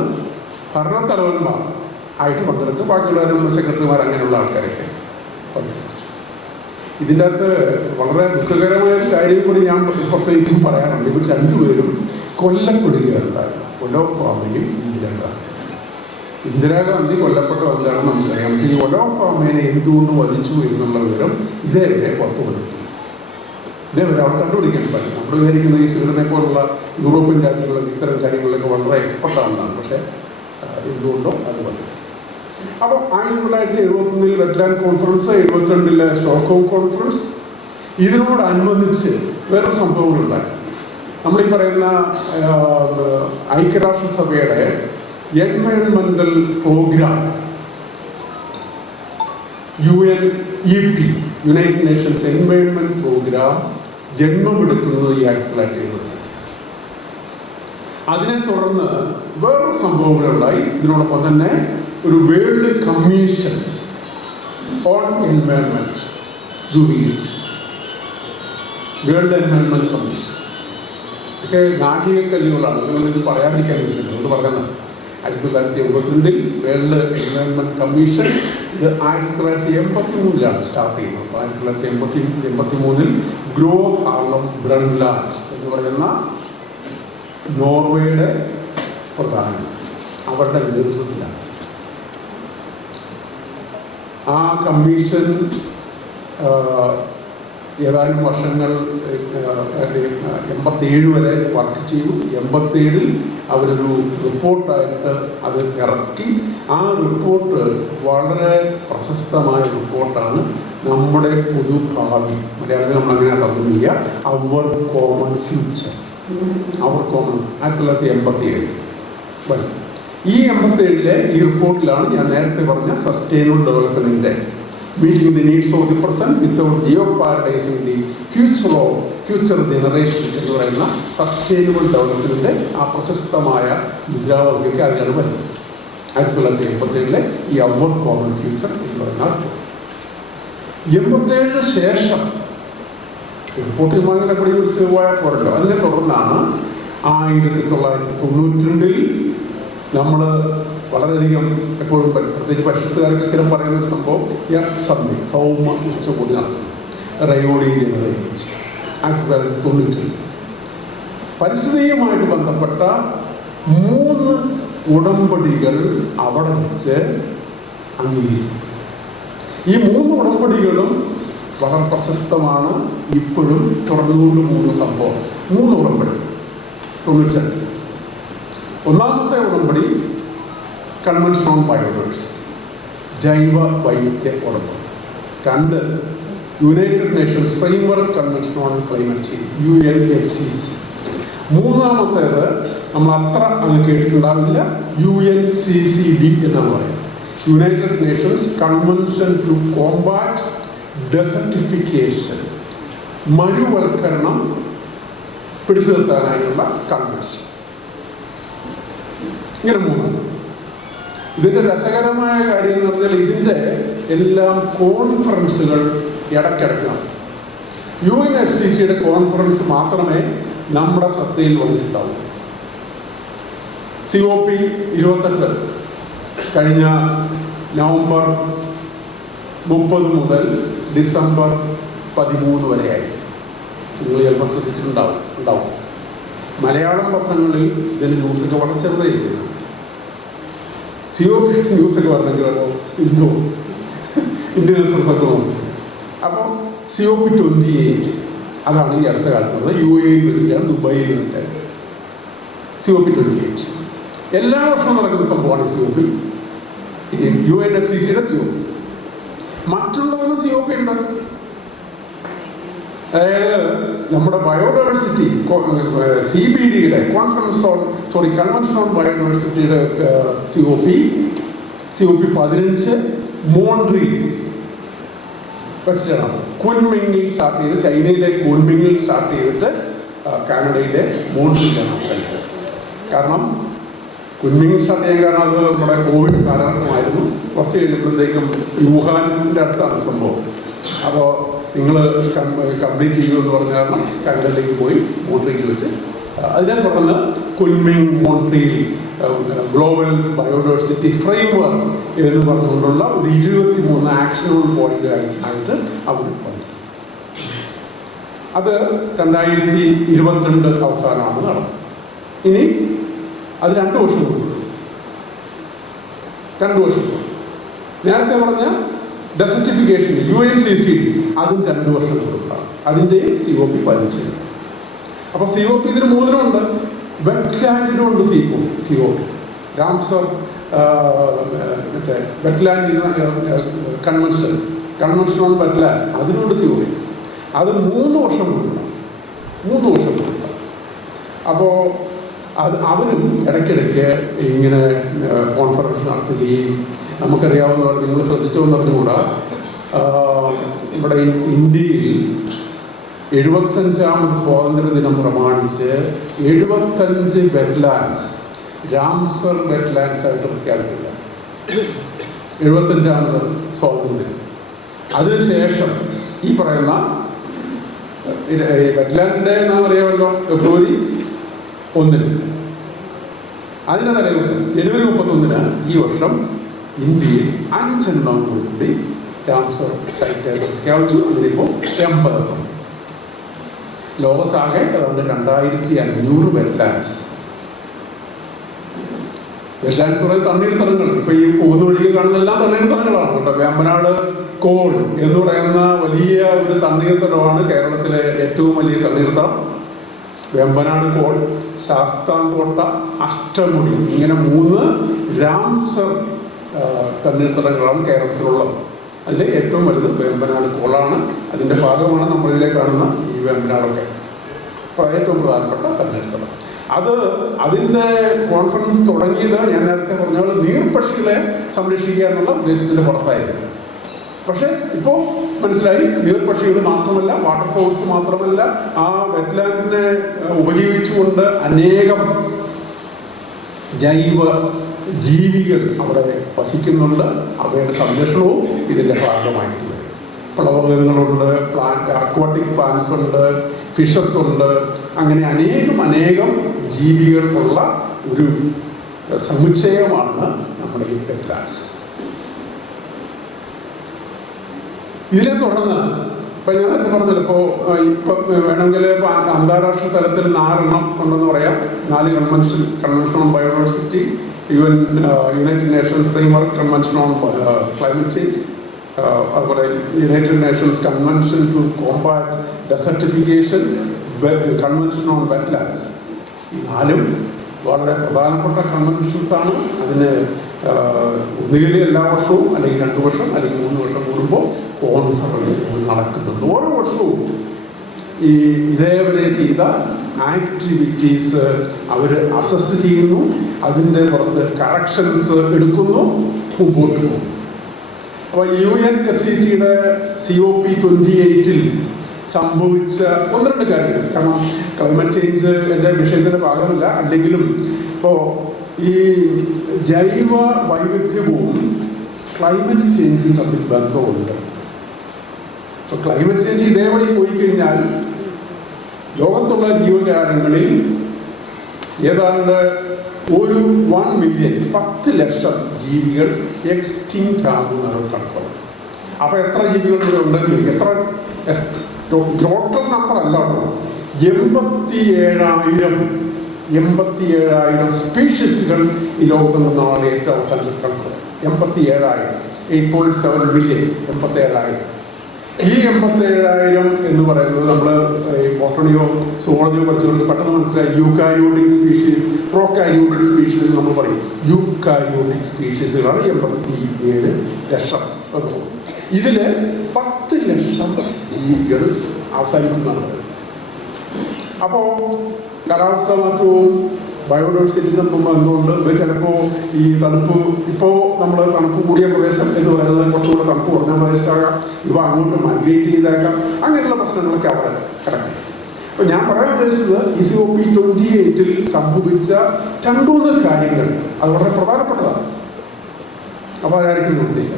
ഭരണത്തലവന്മാർ ആയിട്ട് പങ്കെടുത്ത്. ബാക്കിയുള്ളവരും സെക്രട്ടറിമാർ അങ്ങനെയുള്ള ആൾക്കാരൊക്കെ പങ്കെടുത്തു. ഇതിൻ്റെ അകത്ത് വളരെ ദുഃഖകരമായ ഒരു കാര്യം കൂടി ഞാൻ പ്രസംഗിക്കും പറയാറുണ്ട്. ഇവർ 2 പേരും കൊല്ലപ്പെടുകയുണ്ടായിരുന്നു, ഒലോഫ് പാർമയും ഇന്ദിരാഗാന്ധി കൊല്ലപ്പെട്ടത് എന്താണെന്ന് നമുക്കറിയാം. ഈ ഒലോഫ് പാർമയെ എന്തുകൊണ്ട് വധിച്ചു എന്നുള്ള വിവരം ഇതേവരെ പുറത്തു കൊടുക്കും. ഇതേവരെ അവർ കണ്ടുപിടിക്കാൻ പറ്റും. നമ്മൾ വിചാരിക്കുന്ന ഈ സ്വീഡനെ പോലുള്ള യൂറോപ്യൻ രാജ്യങ്ങളിലൊക്കെ ഇത്തരം കാര്യങ്ങളിലൊക്കെ വളരെ എക്സ്പെർട്ടാണെന്നാണ്. പക്ഷേ എന്തുകൊണ്ടോ അത് വന്നു. അപ്പോൾ 1971 വെറ്റ്ലാൻഡ് കോൺഫറൻസ്, 72 സ്റ്റോക്ക്ഹോം കോൺഫറൻസ്. ഇതിനോടനുബന്ധിച്ച് വേറെ സംഭവങ്ങളുണ്ടായി. നമ്മളീ പറയുന്ന ഐക്യരാഷ്ട്രസഭയുടെ എൻവയോൺമെൻ്റൽ programme UNEP, United Nations environment programme ജന്മമെടുക്കുന്നത് ഈ 1972. അതിനെ തുടർന്ന് വേറൊരു സംഭവങ്ങളുണ്ടായി. ഇതിനോടൊപ്പം തന്നെ ഒരു വേൾഡ് കമ്മീഷൻ ഓൺ എൻവയോൺമെൻറ്റ് രൂപീകരിച്ചു. വേൾഡ് എൻവയോൺമെൻറ്റ് കമ്മീഷൻ ഒക്കെ നാഴികക്കല്ലുകളാണ്. നിങ്ങളിത് പറയാതിരിക്കാൻ പറ്റില്ല, അത് പറയുന്നത്. 1982 വേൾഡ് എൻവയോൺമെൻറ്റ് കമ്മീഷൻ ഇത് 1983 സ്റ്റാർട്ട് ചെയ്യുന്നത്. അപ്പോൾ 1983 ഗ്രോ ഹാർലം ബ്രണ്ട്ലാൻഡ് എന്ന് പറയുന്ന നോർവേയുടെ പ്രധാനി അവരുടെ നേതൃത്വത്തിലാണ് ആ കമ്മീഷൻ ഏതാനും വർഷങ്ങൾ 87 വരെ വർക്ക് ചെയ്തു. 87 അവരൊരു റിപ്പോർട്ടായിട്ട് അത് ഇറക്കി. ആ റിപ്പോർട്ട് വളരെ പ്രശസ്തമായ റിപ്പോർട്ടാണ്. നമ്മുടെ പൊതുഭാവി, മലയാളത്തിൽ നമ്മളങ്ങനെ തർജ്ജമ ചെയ്യുക, അവർ കോമൺ ഫ്യൂച്ചർ, അവർ കോമൺ. 1987 വരും. ഈ 87 ഈ റിപ്പോർട്ടിലാണ് ഞാൻ നേരത്തെ പറഞ്ഞ sustainable ഡെവലപ്മെൻറ്റിൻ്റെ meeting the needs of the present without jeopardizing the future generation എന്ന് പറയുന്ന സസ്റ്റൈനബിൾ ഡെവലപ്മെൻറ്റിൻ്റെ ആ പ്രശസ്തമായ മുദ്രാവാക്യമൊക്കെ അതിലാണ് വരുന്നത്. 1987 ഈ അവർ കോമൺ ഫ്യൂച്ചർ എന്ന് പറയുന്ന 87 ശേഷം റിപ്പോർട്ടിൽ അങ്ങനെ പടി പിടിച്ച് പോയാൽ പോരല്ലോ. അതിനെ തുടർന്നാണ് 1992 നമ്മൾ വളരെയധികം എപ്പോഴും പ്രത്യേകിച്ച് പരിശുദ്ധകാരൊക്കെ സ്ഥിരം പറയുന്ന ഒരു സംഭവം എർത്ത് സമ്മിറ്റ്, ഭൗമ ഉച്ചകോടി നടന്നു റയോഡി ജനറലിൽ 1992. പരിസ്ഥിതിയുമായിട്ട് ബന്ധപ്പെട്ട 3 ഉടമ്പടികൾ അവിടെ വെച്ച് അംഗീകരിക്കും. ഈ 3 ഉടമ്പടികളും വളരെ പ്രശസ്തമാണ്, ഇപ്പോഴും തുടർന്നുകൊണ്ട് പോകുന്ന സംഭവം. 3 ഉടമ്പടി 92. ഒന്നാമത്തെ ഉടമ്പടി കൺവെൻഷൻ ഓൺ ബയോഡൈവേഴ്സിറ്റി, ജൈവ വൈവിധ്യ ഉടമ്പടി. 2 United Nations framework convention on climate change, UNFCCC. മൂന്നാമത്തേത് നമ്മൾ അത്ര അങ്ങ് കേട്ടിട്ടുണ്ടാവില്ല, UNCCD എന്നാണ് പറയുന്നത്, United Nations convention to combat desertification, മരുവൽക്കരണം പിടിച്ചു നിർത്താനായിട്ടുള്ള കൺവെൻഷൻ. ഇങ്ങനെ 3. ഇതിൻ്റെ രസകരമായ കാര്യം എന്ന് പറഞ്ഞാൽ ഇതിൻ്റെ എല്ലാം കോൺഫറൻസുകൾ ഇടയ്ക്കിടയ്ക്കാണ്. UNFCCയുടെ കോൺഫറൻസ് മാത്രമേ നമ്മുടെ ശ്രദ്ധയിൽ വന്നിട്ടുണ്ടാവൂ. COP28 കഴിഞ്ഞ നവംബർ 30 മുതൽ ഡിസംബർ 13 വരെയായി. നിങ്ങൾ ചിലപ്പോൾ ശ്രദ്ധിച്ചിട്ടുണ്ടാവും. മലയാളം പത്രങ്ങളിൽ ഇതിൻ്റെ ന്യൂസൊക്കെ വളരെ ചെറുതായിരിക്കുന്നു. COP ന്യൂസൊക്കെ പറഞ്ഞെങ്കിലോ ഇന്തോ ഇന്ത്യൻ റിസോഴ്സൊക്കെ നോക്കും. അപ്പം COP28 അതാണ് ഈ അടുത്ത കാലത്ത് UAE വെച്ചിട്ടാണ്, ദുബായിൽ വെച്ചിട്ടാണ് COP28. എല്ലാ വർഷവും നടക്കുന്ന സംഭവമാണ് COP. UNFCCയുടെ COP. മറ്റുള്ളവരുടെ COP ഉണ്ട്. അതായത് നമ്മുടെ ബയോഡൈവേഴ്സിറ്റി CBDയുടെ കൺവെൻഷൻ ഓൺ ബയോഡൈവേഴ്സിറ്റിയുടെ COP15 മോൺട്രിയിൽ വെച്ചിട്ടാണ്. കുൻമിങ്ങിൽ സ്റ്റാർട്ട് ചെയ്ത് ചൈനയിലെ കുൻമിങ്ങിൽ സ്റ്റാർട്ട് ചെയ്തിട്ട് കാനഡയിലെ മോൺട്രിയിലാണ് അവസാനിച്ചത്. കാരണം കുൻമിങ്ങിൽ സ്റ്റാർട്ട് ചെയ്യാൻ കാരണം അത് നമ്മുടെ കോവിഡ് കാലഘട്ടമായിരുന്നു. കുറച്ച് കഴിഞ്ഞപ്പോഴത്തേക്കും വുഹാനിൻ്റെ അടുത്താണ് സംഭവം. അപ്പോൾ നിങ്ങൾ കംപ്ലീറ്റ് ചെയ്യുമെന്ന് പറഞ്ഞ കാരണം കാനഡയിലേക്ക് പോയി മോൺട്രിയിൽ വെച്ച് അതിനെ തുടർന്ന് കുൻമിങ് മോൺട്രിയിൽ ഗ്ലോബൽ ബയോഡൈവേഴ്സിറ്റി ഫ്രെയിംവർക്ക് എന്ന് പറഞ്ഞുകൊണ്ടുള്ള ഒരു 23 ആക്ഷനബിൾ പോയിന്റ് ആയിട്ട് അവർ വന്നു. അത് 2022 അവസാനമാണ് നടന്നത്. ഇനി അത് 2 വർഷം കൊടുക്കും. 2 വർഷം. നേരത്തെ പറഞ്ഞ ഡെസർട്ടിഫിക്കേഷൻ UNCCD അതും 2 വർഷം കൊടുക്കാം. അതിൻ്റെയും COP15. അപ്പോൾ COP ഇതിന് 3 വെറ്റ്ലാൻഡിനുണ്ട്. COP രാംസർ മറ്റേ വെറ്റ്ലാൻഡ് കൺവെൻഷൻ ഓൺ വെറ്റ്ലാൻഡ് അതിനുണ്ട് COP. അത് 3 വർഷം കൊടുക്കണം. 3 വർഷം കൊടുക്കണം. അപ്പോൾ അവരും ഇടയ്ക്കിടയ്ക്ക് ഇങ്ങനെ കോൺഫറൻസ് നടത്തുകയും, നമുക്കറിയാവുന്ന നിങ്ങൾ ശ്രദ്ധിച്ചോന്ന് പറഞ്ഞുകൂടാ, ഇവിടെ ഇന്ത്യയിൽ 75ാമത് സ്വാതന്ത്ര്യ ദിനം പ്രമാണിച്ച് 75 വെറ്റ്ലാൻഡ്സ് രാംസർ വെറ്റ്ലാൻഡ്സ് ആയിട്ട് പ്രഖ്യാപിക്കില്ല. 75ാമത് സ്വാതന്ത്ര്യ ദിനം. അതിനുശേഷം ഈ പറയുന്ന വെറ്റ്ലാൻഡിൻ്റെ നാം അറിയാമല്ലോ, ഫെബ്രുവരി 1 അതിൻ്റെ തലേ ദിവസം ജനുവരി 31 ഈ വർഷം ഇന്ത്യയിൽ 5 എണ്ണം കൂടി രാംസർ സൈറ്റായിട്ട് പ്രഖ്യാപിച്ചു. അതിനിപ്പോൾ 80. ലോകത്താകെ അതുകൊണ്ട് 2500 വെറ്റ്ലാൻഡ്സ് കുറേ തണ്ണീർത്തടങ്ങൾ. ഇപ്പൊ ഈ പോകുന്ന വഴിക്ക് കാണുന്നതെല്ലാം തണ്ണീർത്തടങ്ങളാണ് കേട്ടോ. വേമ്പനാട് കോൾ എന്ന് പറയുന്ന വലിയ ഒരു തണ്ണീർത്തടമാണ് കേരളത്തിലെ ഏറ്റവും വലിയ തണ്ണീർത്തടം. വേമ്പനാട് കോൾ, ശാസ്താംകോട്ട, അഷ്ടമുടി, ഇങ്ങനെ 3 രാംസർ തണ്ണീർത്തടങ്ങളാണ് കേരളത്തിലുള്ളത്. അതിൽ ഏറ്റവും വലുത് വേമ്പനാട് കോളാണ്. അതിൻ്റെ ഭാഗമാണ് നമ്മളിതിലെ കാണുന്ന ഈ വേമ്പനാടൊക്കെ. ഏറ്റവും പ്രധാനപ്പെട്ട തണ്ണീർത്തടം. അതിൻ്റെ കോൺഫറൻസ് തുടങ്ങിയത് ഞാൻ നേരത്തെ പറഞ്ഞ പോലെ നീർപക്ഷികളെ സംരക്ഷിക്കുക എന്നുള്ള ഉദ്ദേശത്തിൻ്റെ പുറത്തായിരുന്നു. പക്ഷെ ഇപ്പോൾ മനസ്സിലായി, നീർപക്ഷികൾ മാത്രമല്ല, വാട്ടർഫോൾസ് മാത്രമല്ല, ആ വെറ്റ്ലാൻഡിനെ ഉപജീവിച്ചുകൊണ്ട് അനേകം ജൈവ ജീവികൾ അവിടെ വസിക്കുന്നുണ്ട്. അവയുടെ സംരക്ഷണവും ഇതിൻ്റെ ഭാഗമായിട്ടുണ്ട്. പ്ലവകങ്ങളുണ്ട്, അക്വാട്ടിക് പ്ലാന്റ്സ് ഉണ്ട്, ഫിഷസ് ഉണ്ട്, അങ്ങനെ അനേകം ജീവികൾക്കുള്ള ഒരു സമുച്ചയമാണ് നമ്മുടെ ഈ വെറ്റ്ലാൻഡ്സ്. ഇതിനെ തുടർന്ന് ഇപ്പം ഞാൻ നേരത്തെ പറഞ്ഞല്ലോ, ഇപ്പോൾ വേണമെങ്കിൽ അന്താരാഷ്ട്ര തലത്തിൽ 4 എണ്ണം ഉണ്ടെന്ന് പറയാം. 4 convention on biodiversity, United Nations framework convention on climate change, അതുപോലെ United Nations convention to combat desertification, convention on wetlands. ഈ 4 വളരെ പ്രധാനപ്പെട്ട കൺവെൻഷൻസാണ്. അതിന് ഒന്നുകിൽ എല്ലാ വർഷവും, അല്ലെങ്കിൽ 2 വർഷം, അല്ലെങ്കിൽ 3 വർഷം കൂടുമ്പോൾ കോൺഫറൻസ് നടക്കുന്നുണ്ട്. ഓരോ വർഷവും ഈ ഇതേവരെ ചെയ്ത ആക്ടിവിറ്റീസ് അവർ അസസ് ചെയ്യുന്നു, അതിൻ്റെ പുറത്ത് കറക്ഷൻസ് എടുക്കുന്നു, മുമ്പോട്ട് പോകും. അപ്പോൾ UNFCCയുടെ COP28 സംഭവിച്ച 1-2 കാര്യങ്ങൾ, കാരണം ക്ലൈമറ്റ് ചേഞ്ച് എൻ്റെ വിഷയത്തിൻ്റെ ഭാഗമല്ല, അല്ലെങ്കിലും ഇപ്പോൾ ഈ ജൈവ വൈവിധ്യവും ക്ലൈമറ്റ് ചേഞ്ചും തമ്മിൽ ബന്ധമുണ്ട്. ഇപ്പോൾ ക്ലൈമറ്റ് ചേഞ്ച് ഇതേപടി പോയി കഴിഞ്ഞാൽ ലോകത്തുള്ള ജീവജാലങ്ങളിൽ ഏതാണ്ട് ഒരു 1 മില്യൺ 10 ലക്ഷം ജീവികൾ എക്സ്റ്റിങ്ക്റ്റ് ആകുന്ന കണക്കാണ്. അപ്പോൾ എത്ര ജീവികൾ ഇവിടെ ഉണ്ടെങ്കിൽ എത്ര ടോട്ടൽ നമ്പർ അല്ല കേട്ടോ, 87,000 സ്പീഷീസുകൾ ഈ ലോകത്ത് നിന്നാണ് ഏറ്റവും അവസാനത്തിൽ കണക്ക്. 87,000, 8.7 മില്യൺ, 87,000. ഈ 87,000 എന്ന് പറയുന്നത് നമ്മൾ ബോട്ടണിയോ സുവോളജിയോ പഠിച്ചുകൊണ്ട് പെട്ടെന്ന് മനസ്സിലായി. യൂക്കാരിയോട്ടിക് സ്പീഷീസ്, പ്രോകാരിയോട്ടിക് സ്പീഷീസ് നമ്മൾ പറയും. യൂക്കാരിയോട്ടിക് സ്പീഷീസുകളാണ് 87 ലക്ഷം. ഇതിൽ 10 ലക്ഷം ജീവികൾ അവസാനിക്കുന്നതാണ്. അപ്പോൾ കാലാവസ്ഥ മാറ്റവും ബയോഡൈവേഴ്സിറ്റി തമ്മിൽ ബന്ധമുണ്ട്. ഇത് ചിലപ്പോൾ ഈ തണുപ്പ്, ഇപ്പോൾ നമ്മൾ തണുപ്പ് കൂടിയ പ്രദേശം എന്ന് പറയുന്നത് കുറച്ചുകൂടെ തണുപ്പ് കുറഞ്ഞ പ്രദേശമാകാം, ഇവ അങ്ങോട്ട് മൈഗ്രേറ്റ് ചെയ്തേക്കാം, അങ്ങനെയുള്ള പ്രശ്നങ്ങളൊക്കെ അവിടെ കിടക്കും. അപ്പോൾ ഞാൻ പറയാൻ ഉദ്ദേശിച്ചത് ഈ COP28 സംഭവിച്ച 2-3 കാര്യങ്ങൾ അത് വളരെ പ്രധാനപ്പെട്ടതാണ്. അപ്പോൾ അതായിരിക്കും നിർത്തിയില്ല.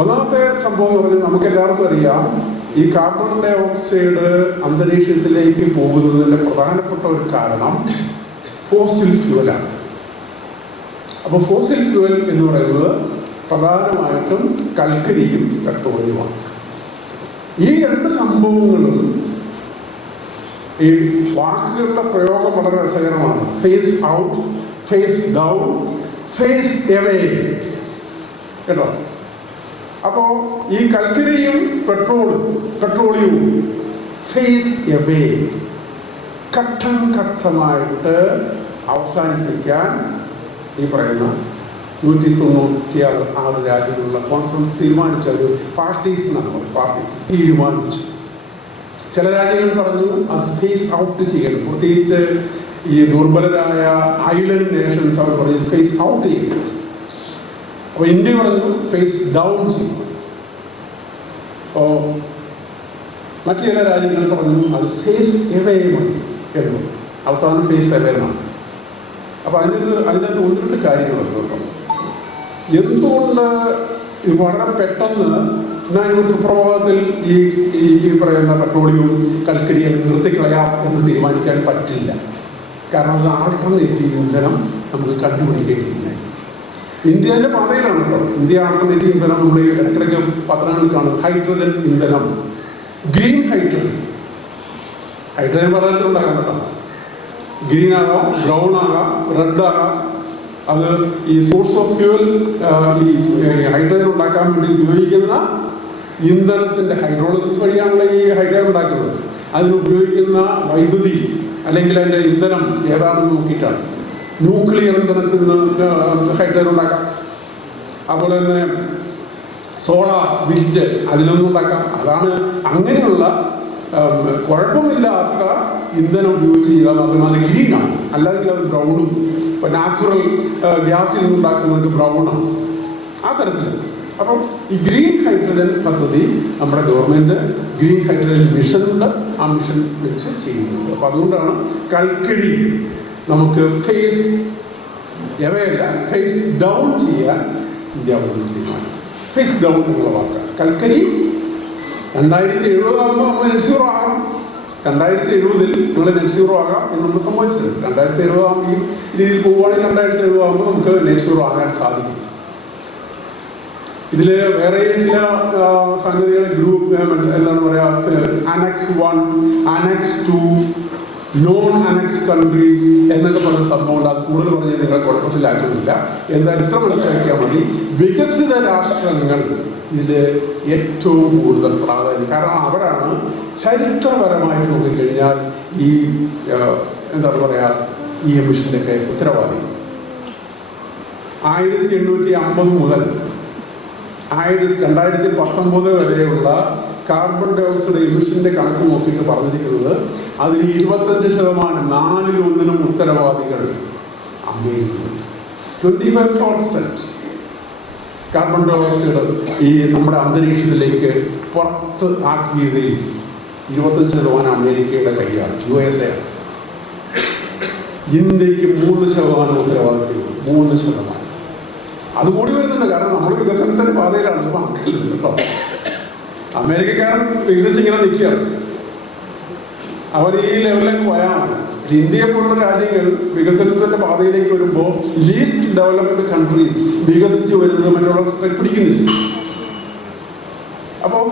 ഒന്നാമത്തെ സംഭവം എന്ന് പറഞ്ഞാൽ നമുക്ക് എല്ലാവർക്കും അറിയാം, ഈ കാർബൺ ഡൈ ഓക്സൈഡ് അന്തരീക്ഷത്തിലേക്ക് പോകുന്നതിൻ്റെ പ്രധാനപ്പെട്ട ഒരു കാരണം ഫോസിൽ ഫ്യൂവലാണ്. അപ്പോൾ ഫോസിൽ ഫ്യൂവൽ എന്ന് പറയുന്നത് പ്രധാനമായിട്ടും കൽക്കരിയും പെട്രോളിയവുമാണ്. ഈ 2 സംഭവങ്ങളും ഈ വാക്കുകളുടെ പ്രയോഗം വളരെ രസകരമാണ്. Phase out, phase down, phase away കേട്ടോ. അപ്പോൾ ഈ കൽക്കരിയും പെട്രോളിയവും ഫേസ് എവേ, ഘട്ടം ഘട്ടമായിട്ട് അവസാനിപ്പിക്കാൻ ഈ പറയുന്ന 196 രാജ്യങ്ങളുള്ള കോൺഫറൻസ് തീരുമാനിച്ചത്. പാർട്ടീസ് തീരുമാനിച്ചു. ചില രാജ്യങ്ങൾ പറഞ്ഞു അത് ഫേസ് ഔട്ട് ചെയ്യണം, പ്രത്യേകിച്ച് ഈ ദുർബലരായ ഐലൻഡ് നേഷൻസ് അവർ പറഞ്ഞു ഫേസ് ഔട്ട് ചെയ്യണം. അപ്പോൾ ഇന്ത്യ പറഞ്ഞു ഫേസ് ഡൗൺ ചെയ്യും. അപ്പോൾ മറ്റു ചില രാജ്യങ്ങൾ പറഞ്ഞു അത് ഫേസ് എവേ മതി എന്ന്. അവസാനം ഫേസ് എവേ എന്നാണ്. അപ്പോൾ അതിനകത്ത് 1-2 കാര്യങ്ങളുണ്ട് കേട്ടോ. എന്തുകൊണ്ട് ഇത് വളരെ പെട്ടെന്ന് ഒരു സുപ്രഭാതത്തിൽ ഈ പറയുന്ന പെട്രോളിയവും കൽക്കരിയും നിർത്തിക്കളയാം എന്ന് തീരുമാനിക്കാൻ പറ്റില്ല. കാരണം അത് ആൾട്ടർനേറ്റീവ് ഇന്ധനം നമുക്ക് കണ്ടുപിടിക്കേണ്ടിയില്ല. ഇന്ത്യയുടെ പാതയിലാണ് കേട്ടോ. ഇന്ത്യ ആൾട്ടർനേറ്റീവ് ഇന്ധനം നമ്മൾ ഇടയ്ക്കിടയ്ക്ക് പത്രങ്ങളിൽ കാണും. ഹൈഡ്രജൻ ഇന്ധനം, ഗ്രീൻ ഹൈഡ്രജൻ പലതരത്തിലുണ്ടാകാൻ കേട്ടോ. ഗ്രീൻ ആകാം, ബ്രൗൺ ആകാം, റെഡ് ആകാം. അത് ഈ സോഴ്സ് ഓഫ് ഫ്യൂവൽ, ഈ ഹൈഡ്രജൻ ഉണ്ടാക്കാൻ വേണ്ടി ഉപയോഗിക്കുന്ന ഇന്ധനത്തിൻ്റെ ഹൈഡ്രോളിസിസ് വഴിയാണല്ലോ ഈ ഹൈഡ്രജൻ ഉണ്ടാക്കുന്നത്. അതിന് ഉപയോഗിക്കുന്ന വൈദ്യുതി അല്ലെങ്കിൽ അതിൻ്റെ ഇന്ധനം ഏതാണെന്ന് നോക്കിയിട്ടാണ്. ന്യൂക്ലിയർ ഇന്ധനത്തിൽ നിന്ന് ഹൈഡ്രജൻ ഉണ്ടാക്കാം. അതുപോലെ തന്നെ സോളാർ, വിൻഡ് അതിലൊന്നും ഉണ്ടാക്കാം. അതാണ് അങ്ങനെയുള്ള കുഴപ്പമില്ലാത്ത ഇന്ധനം ഉപയോഗിച്ച് ചെയ്താൽ മാത്രമേ അത് ഗ്രീനാണ്. അല്ലെങ്കിൽ അത് ബ്രൗണും. ഇപ്പം നാച്ചുറൽ ഗ്യാസിൽ നിന്നുണ്ടാക്കുന്നത് ബ്രൗണാണ്. ആ തരത്തിൽ അപ്പം ഈ ഗ്രീൻ ഹൈഡ്രജൻ പദ്ധതി നമ്മുടെ ഗവൺമെൻറ് ഗ്രീൻ ഹൈഡ്രജൻ മിഷനുണ്ട്, ആ മിഷൻ വെച്ച് ചെയ്യുന്നുണ്ട്. അപ്പം അതുകൊണ്ടാണ് കൽക്കരി നമുക്ക് ഫേസ് എവയല്ല ഫേസ് ഡൗൺ ചെയ്യാൻ ഇന്ത്യ തീരുമാനം. ഫേസ് ഡൗൺ എന്നുള്ള വാക്ക് കൽക്കരി 2070 ആകുമ്പോൾ നമ്മൾ നെറ്റ് സീറോ ആകണം. 2070 നമ്മൾ നെറ്റ് സീറോ ആകാം എന്ന് നമ്മൾ സംഭവിച്ചിട്ടുണ്ട്. 2070 ആകുമ്പോൾ ഈ രീതിയിൽ പോവുകയാണെങ്കിൽ 2070 ആകുമ്പോൾ നമുക്ക് നെറ്റ് സീറോ ആകാൻ സാധിക്കും. ഇതിൽ വേറെ ചില സംഗതികൾ ഗ്രൂപ്പ് എന്താണ് പറയുക, annexe 1, annexe 2, non annexe countries എന്നൊക്കെ പറഞ്ഞ സംഭവമുണ്ട്. അത് കൂടുതൽ പറഞ്ഞ് നിങ്ങളെ കുഴപ്പത്തിലാക്കുന്നില്ല. എന്തായാലും ഇത്ര മനസ്സിലാക്കിയാൽ മതി, വികസിത രാഷ്ട്രങ്ങൾ ഇതിൽ ഏറ്റവും കൂടുതൽ പ്രാധാന്യം, കാരണം അവരാണ് ചരിത്രപരമായിട്ട് നോക്കിക്കഴിഞ്ഞാൽ ഈ എന്താണ് പറയുക ഈ എമിഷൻ്റെയൊക്കെ ഉത്തരവാദി. 1850 മുതൽ 2019 വരെയുള്ള കാർബൺ ഡൈ ഓക്സൈഡ് എമിഷൻ്റെ കണക്ക് നോക്കിയിട്ട് പറഞ്ഞിരിക്കുന്നത് അതിൽ 25%, 4/1 ഉത്തരവാദികൾ അമേരിക്ക. 25% കാർബൺ ഡൈ ഓക്സൈഡ് ഈ നമ്മുടെ അന്തരീക്ഷത്തിലേക്ക് പുറത്ത് ആക്കിയതിൽ 25% അമേരിക്കയുടെ കൈയാണ്, USA. ഇന്ത്യക്ക് 3% ഉത്തരവാദിത്തം, 3%. അതുകൂടി വരുന്നുണ്ട്, കാരണം നമ്മൾ വികസനത്തിൻ്റെ പാതയിലാണ്. കേട്ടോ, അമേരിക്കക്കാരൻ വികസിച്ചിങ്ങനെ നിൽക്കുകയാണ്, അവർ ഈ ലെവലിലേക്ക് പോയാൽ മതി. ഇന്ത്യയെ പോലുള്ള രാജ്യങ്ങൾ വികസനത്തിൻ്റെ പാതയിലേക്ക് വരുമ്പോൾ ലീസ്റ്റ് ഡെവലപ്ഡ് കൺട്രീസ് വികസിച്ച് വരുന്നത് മറ്റുള്ളവർ പിടിക്കുന്നില്ല. അപ്പോൾ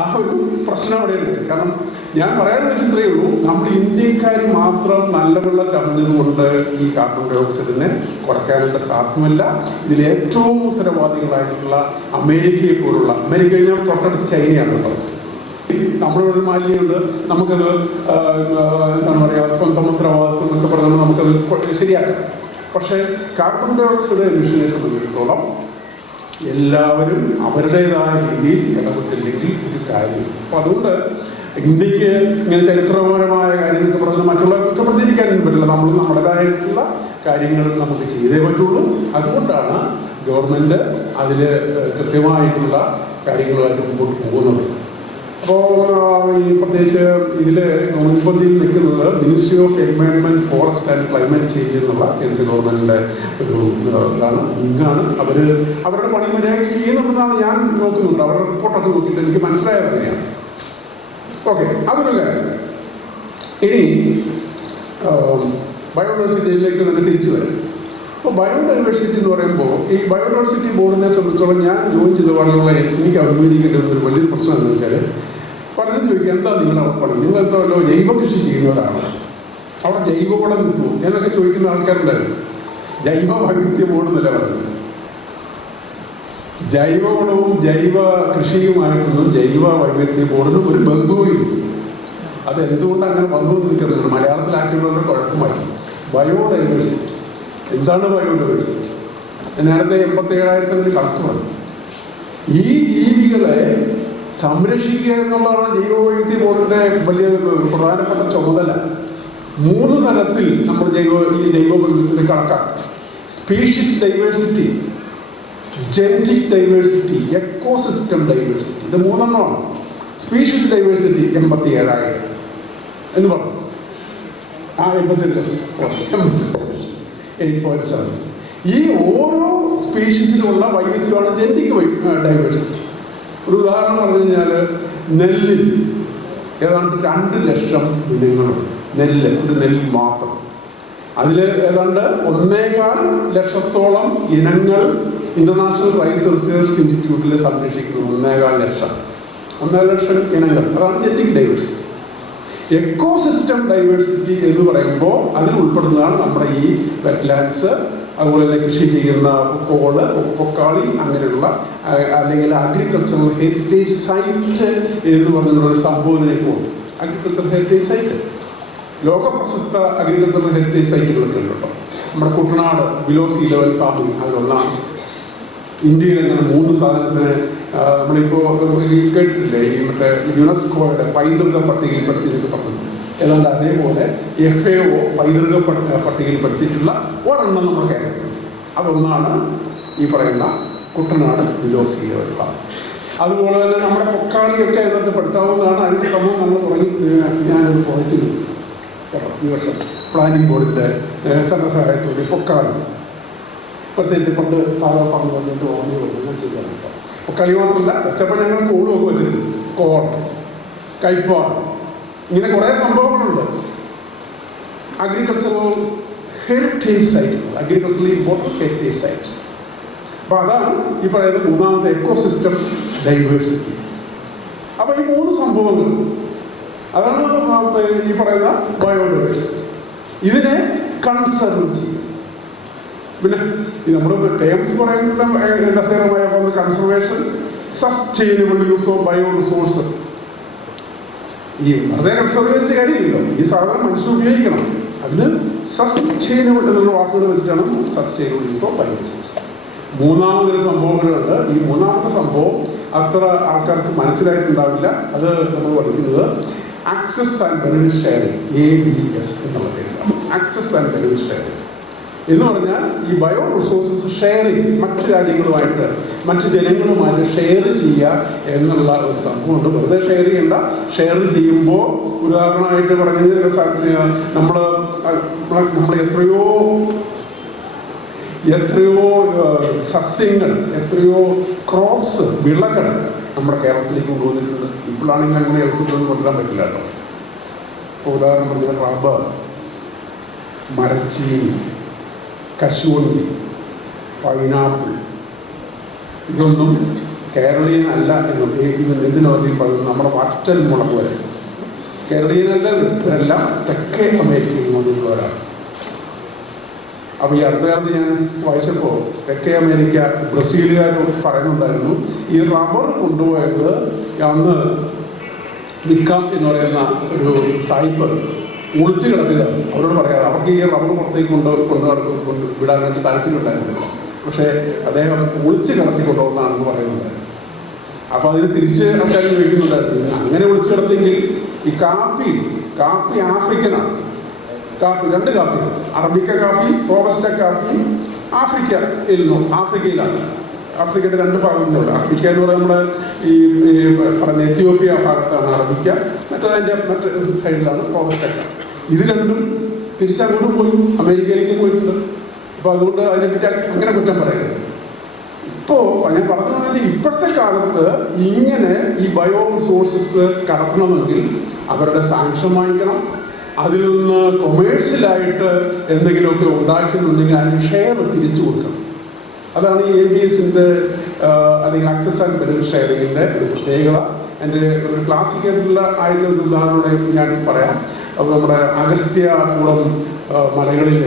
ആ ഒരു പ്രശ്നം അവിടെയുണ്ട്. കാരണം ഞാൻ പറയാൻ ഇത്രയേ ഉള്ളൂ, നമ്മൾ ഇന്ത്യക്കാർ മാത്രം നല്ല വെള്ളം ചമഞ്ഞതുകൊണ്ട് ഈ കാർബൺ ഡൈ ഓക്സൈഡിനെ കുറയ്ക്കാനായിട്ട് സാധ്യമല്ല. ഇതിൽ ഏറ്റവും ഉത്തരവാദികളായിട്ടുള്ള അമേരിക്കയെ പോലുള്ള, അമേരിക്ക കഴിഞ്ഞാൽ തൊട്ടടുത്ത് ചൈനയാണ് കേട്ടോ. നമ്മുടെ ഒരു മാലിന്യമുണ്ട്, നമുക്കത് എന്താണ് പറയുക സ്വന്തം ഉത്തരവാദിത്വം എന്നൊക്കെ പറഞ്ഞാൽ നമുക്കത് ശരിയാക്കാം. പക്ഷേ കാർബൺ ഡൈ ഓക്സൈഡ് എമിഷനെ സംബന്ധിച്ചിടത്തോളം എല്ലാവരും അവരുടേതായ രീതിയിൽ ഇടപെട്ടില്ലെങ്കിൽ ഒരു കാര്യം. അപ്പോൾ അതുകൊണ്ട് ഇന്ത്യക്ക് ഇങ്ങനെ ചരിത്രപരമായ കാര്യങ്ങളൊക്കെ പറഞ്ഞാൽ മറ്റുള്ള കുറ്റപ്പെടുത്തിയിരിക്കാനൊന്നും പറ്റില്ല. നമ്മൾ നമ്മുടേതായിട്ടുള്ള കാര്യങ്ങൾ നമുക്ക് ചെയ്തേ പറ്റുള്ളൂ. അതുകൊണ്ടാണ് ഗവൺമെൻറ് അതിൽ കൃത്യമായിട്ടുള്ള കാര്യങ്ങളുമായിട്ട് മുമ്പോട്ട് പോകുന്നത്. അപ്പോൾ ഈ പ്രത്യേകിച്ച് ഇതിൽ മുൻപന്തിയിൽ നിൽക്കുന്നത് ministry of environment, forest and climate change എന്നുള്ള കേന്ദ്ര ഗവൺമെൻറ്റിൻ്റെ ഒരു ഇതാണ്, വിങ്ങാണ്. അവരുടെ പണി മര്യാദയ്ക്ക് ചെയ്യുന്നുണ്ടെന്നാണ് ഞാൻ നോക്കുന്നുണ്ട്. അവരുടെ റിപ്പോർട്ടൊക്കെ നോക്കിയിട്ട് എനിക്ക് മനസ്സിലായത് അങ്ങനെയാണ്. ഓക്കെ, അതൊരു കാര്യം. ഇനി ബയോഡൈവേഴ്സിറ്റിയിലേക്ക് തന്നെ തിരിച്ചു വരും. അപ്പോൾ ബയോഡൈവേഴ്സിറ്റി എന്ന് പറയുമ്പോൾ ഈ ബയോഡൈവേഴ്സിറ്റി ബോർഡിനെ സംബന്ധിച്ചോളം ഞാൻ ജോയിൻ ചെയ്ത പാടുള്ള എനിക്ക് അഭിമുഖീകരിക്കേണ്ട ഒരു വലിയൊരു പ്രശ്നം എന്ന് വെച്ചാൽ, പലരും ചോദിക്കുക എന്താ നിങ്ങളുടെ പണി, നിങ്ങൾ എന്തോ ജൈവ കൃഷി ചെയ്യുന്നവരാണ്, അവിടെ ജൈവവളം കിട്ടുമോ എന്നൊക്കെ ചോദിക്കുന്ന ആൾക്കാരുണ്ടായിരുന്നു. ജൈവ വൈവിധ്യ ബോർഡ് എന്നല്ല പറയുന്നത്. ജൈവവളവും ജൈവ കൃഷിയുമായിട്ടൊന്നും ജൈവ വൈവിധ്യ ബോർഡിനും ഒരു ബന്ധവുമില്ല. അതെന്തുകൊണ്ട് അങ്ങനെ വന്നു എന്ന് എനിക്കറിയുള്ളൂ. മലയാളത്തിലാക്കിയുള്ളവരുടെ കുഴപ്പമായി. ബയോഡൈവേഴ്സിറ്റി എന്താണ്? ബയോഡൈവേഴ്സിറ്റി നേരത്തെ 87,000 കണക്ക് വന്നു. ഈ ജീവികളെ സംരക്ഷിക്കുക എന്നുള്ളതാണ് ജൈവവൈവിധ്യ ബോർഡിൻ്റെ വലിയ പ്രധാനപ്പെട്ട ചുമതല. 3 തലത്തിൽ നമ്മൾ ഈ ജൈവവൈവിധ്യത്തെ കണക്കാക്കും. Species diversity, genetic diversity, ecosystem diversity. ഇത് 3 സ്പീഷീസ് ഡൈവേഴ്സിറ്റി 87,000 എന്ന് പറഞ്ഞു. 8.7. ഈ ഓരോ സ്പീഷീസിലുള്ള വൈവിധ്യമാണ് ജെനറ്റിക് ഡൈവേഴ്സിറ്റി. ഒരു ഉദാഹരണം പറഞ്ഞു കഴിഞ്ഞാൽ നെല്ലിൽ ഏതാണ്ട് 2 ലക്ഷം ഇനങ്ങളുണ്ട്. ഒരു നെല്ല് മാത്രം. അതിൽ ഏതാണ്ട് 1.25 ലക്ഷത്തോളം ഇനങ്ങൾ ഇന്റർനാഷണൽ റൈസ് റിസർച്ച് ഇൻസ്റ്റിറ്റ്യൂട്ടിൽ സംരക്ഷിക്കുന്നു. 1.25 ലക്ഷം ഇനങ്ങൾ. അതാണ് ജെനറ്റിക് ഡൈവേഴ്സിറ്റി. എക്കോസിസ്റ്റം ഡൈവേഴ്സിറ്റി എന്ന് പറയുമ്പോൾ അതിൽ ഉൾപ്പെടുന്നതാണ് നമ്മുടെ ഈ വെറ്റ്ലാൻഡ്സ്, അതുപോലെ തന്നെ കൃഷി ചെയ്യുന്ന കോള്, പൊക്കാളി, അങ്ങനെയുള്ള അല്ലെങ്കിൽ അഗ്രികൾച്ചറൽ ഹെറിറ്റേജ് സൈറ്റ് എന്ന് പറഞ്ഞൊരു സംബോധന ഇപ്പോൾ അഗ്രികൾച്ചറൽ ഹെറിറ്റേജ് സൈറ്റ്, ലോക പ്രശസ്ത അഗ്രികൾച്ചറൽ ഹെറിറ്റേജ് സൈറ്റുകളൊക്കെ ഉണ്ടല്ലോ. നമ്മുടെ Kuttanad below see level farming അതിലൊന്നാണ്. ഇന്ത്യയിൽ അങ്ങനെ 3 സാധനത്തിന് നമ്മളിപ്പോൾ കേട്ടിട്ടില്ലേ, ഈ മറ്റേ യുനെസ്കോയുടെ പൈതൃക പട്ടികയിൽപ്പെടുത്തിയെന്നൊക്കെ പറഞ്ഞു. ഏതാണ്ട് അതേപോലെ FAO പൈതൃക പട്ടികയിൽപ്പെടുത്തിയിട്ടുള്ള ഒരെണ്ണം നമ്മുടെ കേരളത്തിൽ. അതൊന്നാണ് ഈ പറയുന്ന കുട്ടനാട് ഫിലോസഫി ഒരു ഭാഗം. അതുപോലെ തന്നെ നമ്മുടെ പൊക്കാളിയൊക്കെ അതിനകത്ത് പെടുത്താവുന്നതാണ്. അതിൻ്റെ ശ്രമം നമ്മൾ തുടങ്ങി. ഞാനൊരു പ്രോജക്റ്റ് ഈ വർഷം പ്ലാനിംഗ് ബോർഡിൻ്റെ സഹായത്തോടെ പൊക്കാളി പ്രത്യേകിച്ച് പണ്ട് സാധാ പറഞ്ഞു വന്നിട്ട് ഓർമ്മ ഞാൻ ചെയ്താണ്. പൊക്കാളി മാത്രമല്ല, വെച്ചപ്പോൾ ഞങ്ങൾ കൂടുമൊക്കെ വെച്ചിട്ടുണ്ട്. കോൺ, കൈപ്പാട്, ഇങ്ങനെ കുറേ സംഭവങ്ങളുണ്ട്. Agricultural heritage site, agriculturally important heritage site. അപ്പോൾ അതാണ് ഈ പറയുന്ന മൂന്നാമത്തെ എക്കോസിസ്റ്റം ഡൈവേഴ്സിറ്റി. അപ്പോൾ ഈ 3 സംഭവങ്ങൾ അതാണ് ഈ പറയുന്ന ബയോഡൈവേഴ്സിറ്റി. ഇതിനെ കൺസർവ് ചെയ്യും. പിന്നെ നമ്മൾ ടേംസ് പറയുന്ന രസകരമായ conservation, sustainable use of bio resources. ഈ വെറുതെ കൺസർവ് ചെയ്തിട്ട് കാര്യമില്ലല്ലോ, ഈ സാധനം മനുഷ്യൻ ഉപയോഗിക്കണം. അതിന് സസ്റ്റൈനബിൾ എന്നുള്ള വാക്കുകൾ വെച്ചിട്ടാണ് sustainable use of bio resources. മൂന്നാമതൊരു സംഭവം കൂടെയുണ്ട്. ഈ മൂന്നാമത്തെ സംഭവം അത്ര ആൾക്കാർക്ക് മനസ്സിലായിട്ടുണ്ടാവില്ല. അത് നമ്മൾ പഠിക്കുന്നത് access and benefit sharing, ABS എന്നുള്ള പേരിലാണ്. ആക്സസ് ആൻഡ് ബെനിഫിറ്റ് ഷെയറിംഗ് എന്ന് പറഞ്ഞാൽ ഈ ബയോ റിസോഴ്സസ് ഷെയറിങ്, മറ്റ് രാജ്യങ്ങളുമായിട്ട് മറ്റ് ജനങ്ങളുമായിട്ട് ഷെയർ ചെയ്യുക എന്നുള്ള ഒരു സംഭവമുണ്ട്. വെറുതെ ഷെയർ ചെയ്യേണ്ട, ഷെയർ ചെയ്യുമ്പോൾ ഉദാഹരണമായിട്ട് പറഞ്ഞു നമ്മൾ എത്രയോ സസ്യങ്ങൾ, എത്രയോ ക്രോപ്സ്, വിളകൾ നമ്മുടെ കേരളത്തിലേക്ക് കൊണ്ടുവന്നിട്ടുണ്ട്. ഇപ്പോഴാണെങ്കിൽ അങ്ങനെ എടുത്തിട്ടൊന്നും കൊണ്ടുവരാൻ പറ്റില്ല കേട്ടോ. ഇപ്പോൾ ഉദാഹരണം പറഞ്ഞാൽ റബ്ബർ, മരച്ചീനി, കശുവണ്ടി, പൈനാപ്പിൾ, ഇതൊന്നും കേരളീയൻ അല്ല എന്തിനവധിയും പറയുന്നത്. നമ്മുടെ വറ്റൽ മുളക് വരെ കേരളീയനല്ല, ഇവരെല്ലാം തെക്കേ അമേരിക്കയിൽ നിന്നുള്ളവരാണ്. അപ്പോൾ ഈ അടുത്ത കാലത്ത് ഞാൻ വായിച്ചപ്പോൾ തെക്കേ അമേരിക്ക ബ്രസീലുകാർ പറയുന്നുണ്ടായിരുന്നു, ഈ റബ്ബർ കൊണ്ടുപോയത് അന്ന് വിക്കാം എന്ന് പറയുന്ന ഒരു സായിപ്പ് ഒളിച്ചു കിടത്തിയതാണ്. അവരോട് പറയാതെ അവർക്ക് ഈ റബ്ബർ പുറത്തേക്ക് കൊണ്ട് വിടാനായിട്ട് താല്പര്യമുണ്ടായിരുന്നില്ല. പക്ഷേ അദ്ദേഹം ഒളിച്ചു കടത്തി കൊണ്ടുപോകുന്നതാണെന്ന് പറയുന്നുണ്ടായിരുന്നു. അപ്പോൾ അതിന് തിരിച്ച് ആൾക്കാർ ചോദിക്കുന്നുണ്ടായിരുന്നു, അങ്ങനെ ഒളിച്ചു കിടത്തിയെങ്കിൽ ഈ കാപ്പി ആഫ്രിക്കനാണ്. രണ്ട് കാപ്പിയാണ്, അറബിക്ക കാപ്പി, റോബസ്റ്റ കാപ്പി ആഫ്രിക്കയിലാണ്. ആഫ്രിക്കയുടെ 2 ഭാഗങ്ങളുണ്ട്. അറബിക്ക എന്ന് പറയുന്നത് നമ്മുടെ ഈ പറഞ്ഞ എത്യോപ്യ ഭാഗത്താണ് അറബിക്ക, മറ്റേ സൈഡിലാണ് റോബസ്റ്റ. ഇത് രണ്ടും തിരിച്ചങ്ങോട്ടും പോയി, അമേരിക്കയിലേക്ക് പോയിട്ടുണ്ട്. അപ്പോൾ അതുകൊണ്ട് അതിനെപ്പറ്റി അങ്ങനെ കുറ്റം പറയുന്നത്. ഇപ്പോൾ ഞാൻ പറഞ്ഞതെന്ന് വെച്ചാൽ ഇപ്പോഴത്തെ കാലത്ത് ഇങ്ങനെ ഈ ബയോ റിസോഴ്സസ് കടത്തണമെങ്കിൽ അവരുടെ സാങ്ഷൻ വാങ്ങിക്കണം. അതിൽ നിന്ന് കൊമേഴ്ഷ്യലായിട്ട് എന്തെങ്കിലുമൊക്കെ ഉണ്ടാക്കുന്നുണ്ടെങ്കിൽ അതിന് ഷെയർ തിരിച്ചു കൊടുക്കണം. അതാണ് ഈ ABSൻ്റെ അല്ലെങ്കിൽ ആക്സസ് ആൻഡ് ബെനിഫിറ്റ് ഷെയറിങ്ങിൻ്റെ ഒരു പ്രത്യേകത. എൻ്റെ ഒരു ക്ലാസിക്കായിട്ടുള്ള ഒരു ഉദാഹരണം ഞാൻ പറയാം. അപ്പോൾ നമ്മുടെ അഗസ്ത്യകുളം മലകളിൽ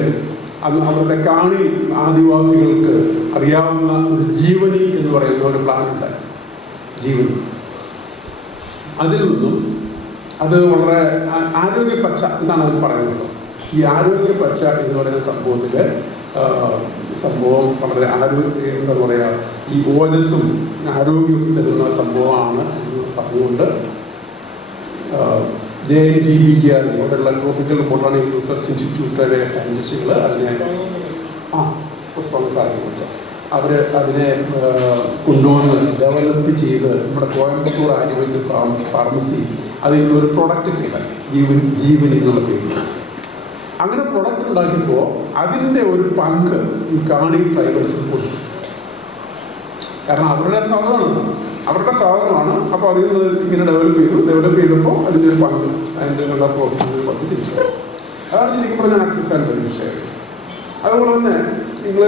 അന്ന് അവിടുത്തെ കാണി ആദിവാസികൾക്ക് അറിയാവുന്ന ഒരു ജീവനി എന്ന് പറയുന്ന ഒരു പ്ലാൻ ഉണ്ടായി. ജീവനി അതിൽ നിന്നും അത് വളരെ ആരോഗ്യപ്പച്ച എന്നാണ് അവർ പറയുന്നത്. ഈ ആരോഗ്യപ്പച്ച എന്ന് പറയുന്ന സംഭവം വളരെ എന്താ പറയുക, ഈ ഓജസ്സും ആരോഗ്യവും തരുന്ന സംഭവമാണ് എന്ന് പറഞ്ഞുകൊണ്ട് JNTBR ഇവിടെയുള്ള ട്രോപ്പിക്കൽ ബൊട്ടാണിക്കൽ റിസർച്ച് ഇൻസ്റ്റിറ്റ്യൂട്ടിലെ സയൻറ്റിസ്റ്റുകൾ അതിനെ അതിനെ കൊണ്ടുവന്ന് ഡെവലപ്പ് ചെയ്ത് നമ്മുടെ കോയമ്പത്തൂർ ആയുർവേദ ഫാർമസി അതിൽ ഒരു പ്രൊഡക്റ്റ് കിട്ടാൻ ജീവനി എന്നുള്ള പേര്. അങ്ങനെ പ്രൊഡക്റ്റ് ഉണ്ടാക്കിയപ്പോൾ അതിൻ്റെ ഒരു പങ്ക് ഈ കാണി ട്രൈബൽസിന് കൊടുത്തു. കാരണം അവരുടെ സാധനമാണ്. അപ്പോൾ അതിൽ നിന്ന് ഇങ്ങനെ ഡെവലപ്പ് ചെയ്തപ്പോൾ അതിൻ്റെ ഒരു പങ്ക്, അതിൻ്റെ പ്രോഫിറ്റിൻ്റെ പങ്ക് തിരിച്ചു. അതാണ് ശരിക്കും പറഞ്ഞാൽ ആക്സസ് ആൻഡ് ബെനിഫിറ്റ് ഷെയറിംഗ്. അതുപോലെ തന്നെ നിങ്ങൾ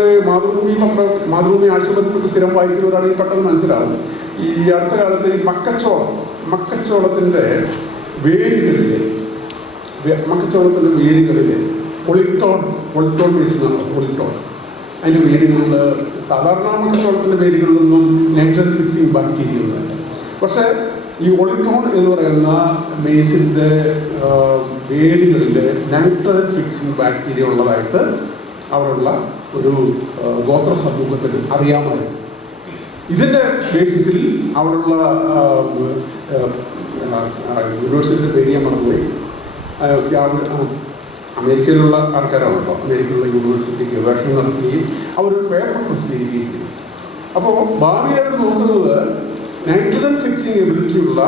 മാതൃഭൂമി ആഴ്ചപത്രത്തിൽ സ്ഥിരം വായിക്കുന്നവരാണെങ്കിൽ പെട്ടെന്ന് മനസ്സിലാവും. ഈ അടുത്ത കാലത്ത് ഈ മക്കച്ചോളത്തിൻ്റെ വേരുകളിൽ ഒളിട്ടോൺ ബേസിലാണ്. ഒളിട്ടോൺ അതിൻ്റെ വേരുകളിൽ സാധാരണ മക്കച്ചോളത്തിൻ്റെ വേരുകളിലൊന്നും നൈട്രജൻ ഫിക്സിങ് ബാക്ടീരിയ ഒന്നുമല്ല. പക്ഷേ ഈ ഒളിട്ടോൺ എന്ന് പറയുന്ന ബേസിൻ്റെ വേരുകളിൽ നൈട്രജൻ ഫിക്സിങ് ബാക്ടീരിയ ഉള്ളതായിട്ട് അവിടെയുള്ള ഒരു ഗോത്ര സമൂഹത്തിന് അറിയാമായിരുന്നു. ഇതിൻ്റെ ബേസിസിൽ അവിടെയുള്ള യൂണിവേഴ്സിറ്റിയുടെ പേര് ഞാൻ മറന്നുപോയി. അമേരിക്കയിലുള്ള ആൾക്കാരാണ് കേട്ടോ. അമേരിക്കയിലുള്ള യൂണിവേഴ്സിറ്റി ഗവേഷണം നടത്തുകയും അവരൊരു പേപ്പർ പ്രസിദ്ധീകരിക്കുകയും ചെയ്തു. അപ്പോൾ ഭാവിയിലേക്ക് നോക്കുന്നത് നൈട്രജൻ ഫിക്സിംഗ് എബിലിറ്റിയുള്ള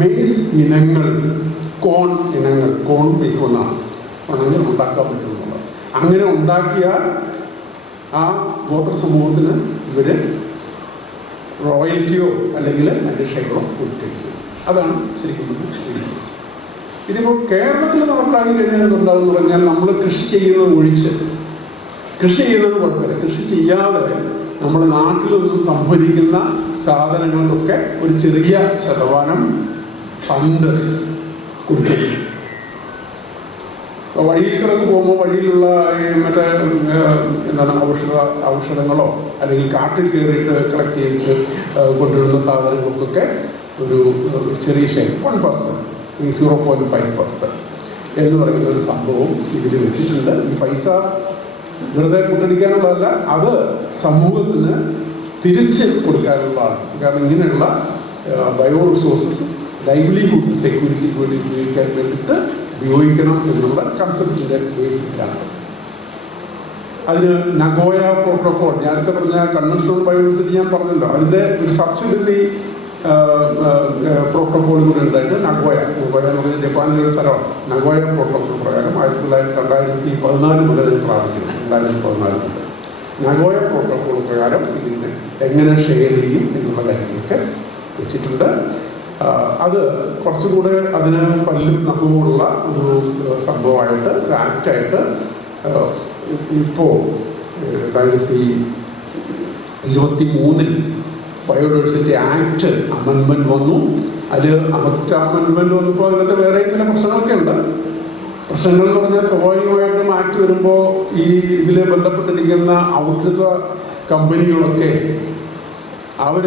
മെയ്സ് ഇനങ്ങൾ, കോൺ ഇനങ്ങൾ, കോൺ മെയ്സ് ഒന്നാണ് ഉണങ്ങി ഉണ്ടാക്കാൻ പറ്റുന്നുള്ളത്. അങ്ങനെ ഉണ്ടാക്കിയാൽ ആ ഗോത്ര സമൂഹത്തിന് ഇവർ റോയൽറ്റിയോ അല്ലെങ്കിൽ അതിൻ്റെ ഷെയറോ കൊടുത്തിരിക്കും. അതാണ് ശരിക്കും പറഞ്ഞാൽ. ഇതിപ്പോൾ കേരളത്തിൽ നടപ്പിലാക്കി കഴിഞ്ഞാൽ എന്തുണ്ടാകുമെന്ന് പറഞ്ഞാൽ നമ്മൾ കൃഷി ചെയ്യുന്നത് ഒഴിച്ച്, കൃഷി ചെയ്യുന്നത് കുഴപ്പമില്ല, കൃഷി ചെയ്യാതെ നമ്മുടെ നാട്ടിൽ നിന്നും സംഭരിക്കുന്ന സാധനങ്ങൾക്കൊക്കെ ഒരു ചെറിയ ശതമാനം ഫണ്ട് കൊടുക്കും. വഴിയിൽ കിടന്ന് പോകുമ്പോൾ വഴിയിലുള്ള മറ്റേ എന്താണ് ഔഷധങ്ങളോ അല്ലെങ്കിൽ കാട്ടിൽ കയറിയിട്ട് കളക്ട് ചെയ്തിട്ട് കൊണ്ടുവരുന്ന സാധനങ്ങൾക്കൊക്കെ ഒരു ചെറിയ ഷെയർ 1%, 0.5% എന്ന് പറയുന്ന ഒരു സംഭവം ഇതിൽ വെച്ചിട്ടുണ്ട്. ഈ പൈസ വെറുതെ കൂട്ടടിക്കാനുള്ളതല്ല, അത് സമൂഹത്തിന് തിരിച്ച് കൊടുക്കാനുള്ളതാണ്. കാരണം ഇങ്ങനെയുള്ള ബയോ റിസോഴ്സസ് ലൈവ്ലിഹുഡ് സെക്യൂരിറ്റിക്ക് വേണ്ടി ഉപയോഗിക്കാൻ വേണ്ടിയിട്ട് ഉപയോഗിക്കണം എന്നുള്ള കൺസെപ്റ്റിൻ്റെ ബേസിസിലാണ്. അതിന് നഗോയ പ്രോട്ടോകോൾ, നേരത്തെ പറഞ്ഞ കൺവെൻഷണൽ ബയോഡൈവേഴ്സിറ്റി ഞാൻ പറഞ്ഞല്ലോ, അതിൻ്റെ ഒരു സബ്സിഡറി പ്രോട്ടോകോൾ കൂടി ഉണ്ടായിട്ട് നഗോയ എന്ന് പറയുന്നത് ജപ്പാനിലെ ഒരു സ്ഥലമാണ്. നഗോയ പ്രോട്ടോകോൾ പ്രകാരം 2014 മുതൽ പ്രാപിക്കുന്നു. 2014 മുതൽ നഗോയ പ്രോട്ടോകോൾ പ്രകാരം ഇതിന് എങ്ങനെ ഷെയർ ചെയ്യും എന്നുള്ള കാര്യങ്ങളൊക്കെ വെച്ചിട്ടുണ്ട്. അത് കുറച്ചുകൂടെ അതിന് പല്ലും നഖവുമുള്ള ഒരു സംഭവമായിട്ട്, ഒരു ആക്റ്റായിട്ട് ഇപ്പോൾ 2023 ബയോഡൈവേഴ്സിറ്റി ആക്ട് അമെൻമെൻറ്റ് വന്നു. അതിൽ അമെൻമെൻറ്റ് വന്നപ്പോൾ അതിനകത്ത് വേറെ ചില പ്രശ്നങ്ങളൊക്കെ ഉണ്ട്. പ്രശ്നങ്ങൾ എന്ന് പറഞ്ഞാൽ സ്വാഭാവികമായിട്ടും ആക്ട് വരുമ്പോൾ ഈ ഇതിൽ ബന്ധപ്പെട്ടിരിക്കുന്ന ഔദ്യോഗിക കമ്പനികളൊക്കെ അവർ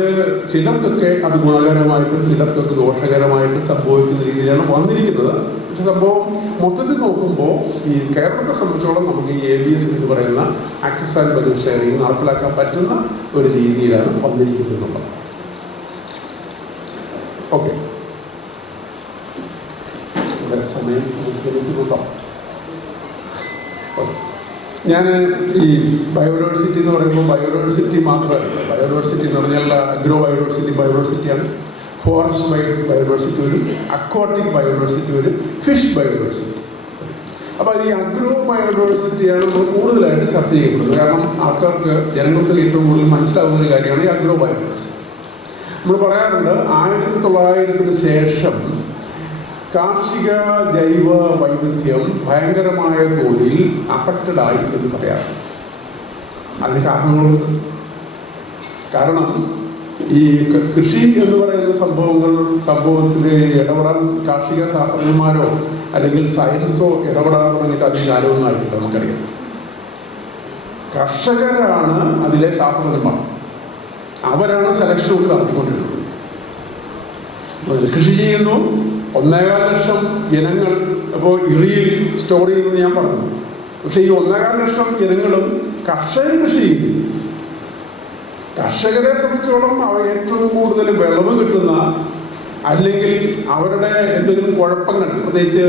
ചിലർക്കൊക്കെ അത് ഗുണകരമായിട്ടും ചിലർക്കൊക്കെ ദോഷകരമായിട്ടും സംഭവിക്കുന്ന രീതിയിലാണ് വന്നിരിക്കുന്നത്. പക്ഷെ സംഭവം മൊത്തത്തിൽ നോക്കുമ്പോൾ ഈ കേരളത്തെ സംബന്ധിച്ചോളം നമുക്ക് ഈ ABS എന്ന് പറയുന്ന ആക്സസ് ആൻഡ് ബെനിഫിറ്റ് ഷെയറിംഗ് നടപ്പിലാക്കാൻ പറ്റുന്ന ഒരു രീതിയിലാണ് വന്നിരിക്കുന്നത്. ഓക്കെ, സമയം നോക്കാം. ഞാൻ ഈ ബയോഡൈവേഴ്സിറ്റി എന്ന് പറയുമ്പോൾ ബയോഡൈവേഴ്സിറ്റി മാത്രമല്ല, ബയോഡൈവേഴ്സിറ്റി എന്ന് പറഞ്ഞാൽ അഗ്രോ ബയോഡൈവേഴ്സിറ്റിയാണ്, ഫോറസ്റ്റ് ബയോഡൈവേഴ്സിറ്റി വരും, അക്വാട്ടിക് ബയോഡൈവേഴ്സിറ്റി വരും, ഫിഷ് ബയോഡൈവേഴ്സിറ്റി. അപ്പോൾ ഈ അഗ്രോ ബയോഡൈവേഴ്സിറ്റിയാണ് നമ്മൾ കൂടുതലായിട്ട് ചർച്ച ചെയ്യപ്പെടുന്നത്. കാരണം ആൾക്കാർക്ക്, ജനങ്ങൾക്ക് ഏറ്റവും കൂടുതൽ മനസ്സിലാവുന്ന ഒരു കാര്യമാണ് ഈ അഗ്രോ ബയോഡൈവേഴ്സിറ്റി. നമ്മൾ പറയാറുണ്ട് 1900-ന് ശേഷം കാർഷിക ജൈവ വൈവിധ്യം ഭയങ്കരമായ തോതിൽ അഫക്റ്റഡായി എന്ന് പറയാറുണ്ട്. അതിന് കാരണങ്ങളുണ്ട്. കാരണം ഈ കൃഷി എന്ന് പറയുന്ന സംഭവത്തിൽ ഇടപെടാൻ കാർഷിക ശാസ്ത്രജ്ഞന്മാരോ അല്ലെങ്കിൽ സയൻസോ ഇടപെടാൻ തുടങ്ങിയിട്ട് അതിൽ കാലമൊന്നും ആയിട്ടില്ല. നമുക്കറിയാം, കർഷകരാണ് അതിലെ ശാസ്ത്രജ്ഞന്മാർ. അവരാണ് സെലക്ഷനൊക്കെ നടത്തിക്കൊണ്ടിരുന്നത്. കൃഷി ചെയ്യുന്നു, 1.25 ലക്ഷം ഇനങ്ങൾ ഇപ്പോൾ ഇറിയിൽ സ്റ്റോർ ചെയ്യുമെന്ന് ഞാൻ പറഞ്ഞു. പക്ഷേ ഈ 1.25 ലക്ഷം ഇനങ്ങളും കർഷകർ കൃഷി ചെയ്യുന്നു. കർഷകരെ സംബന്ധിച്ചോളം അവ ഏറ്റവും കൂടുതൽ വിളവ് കിട്ടുന്ന, അല്ലെങ്കിൽ അവരുടെ എന്തെങ്കിലും കുഴപ്പങ്ങൾ, പ്രത്യേകിച്ച്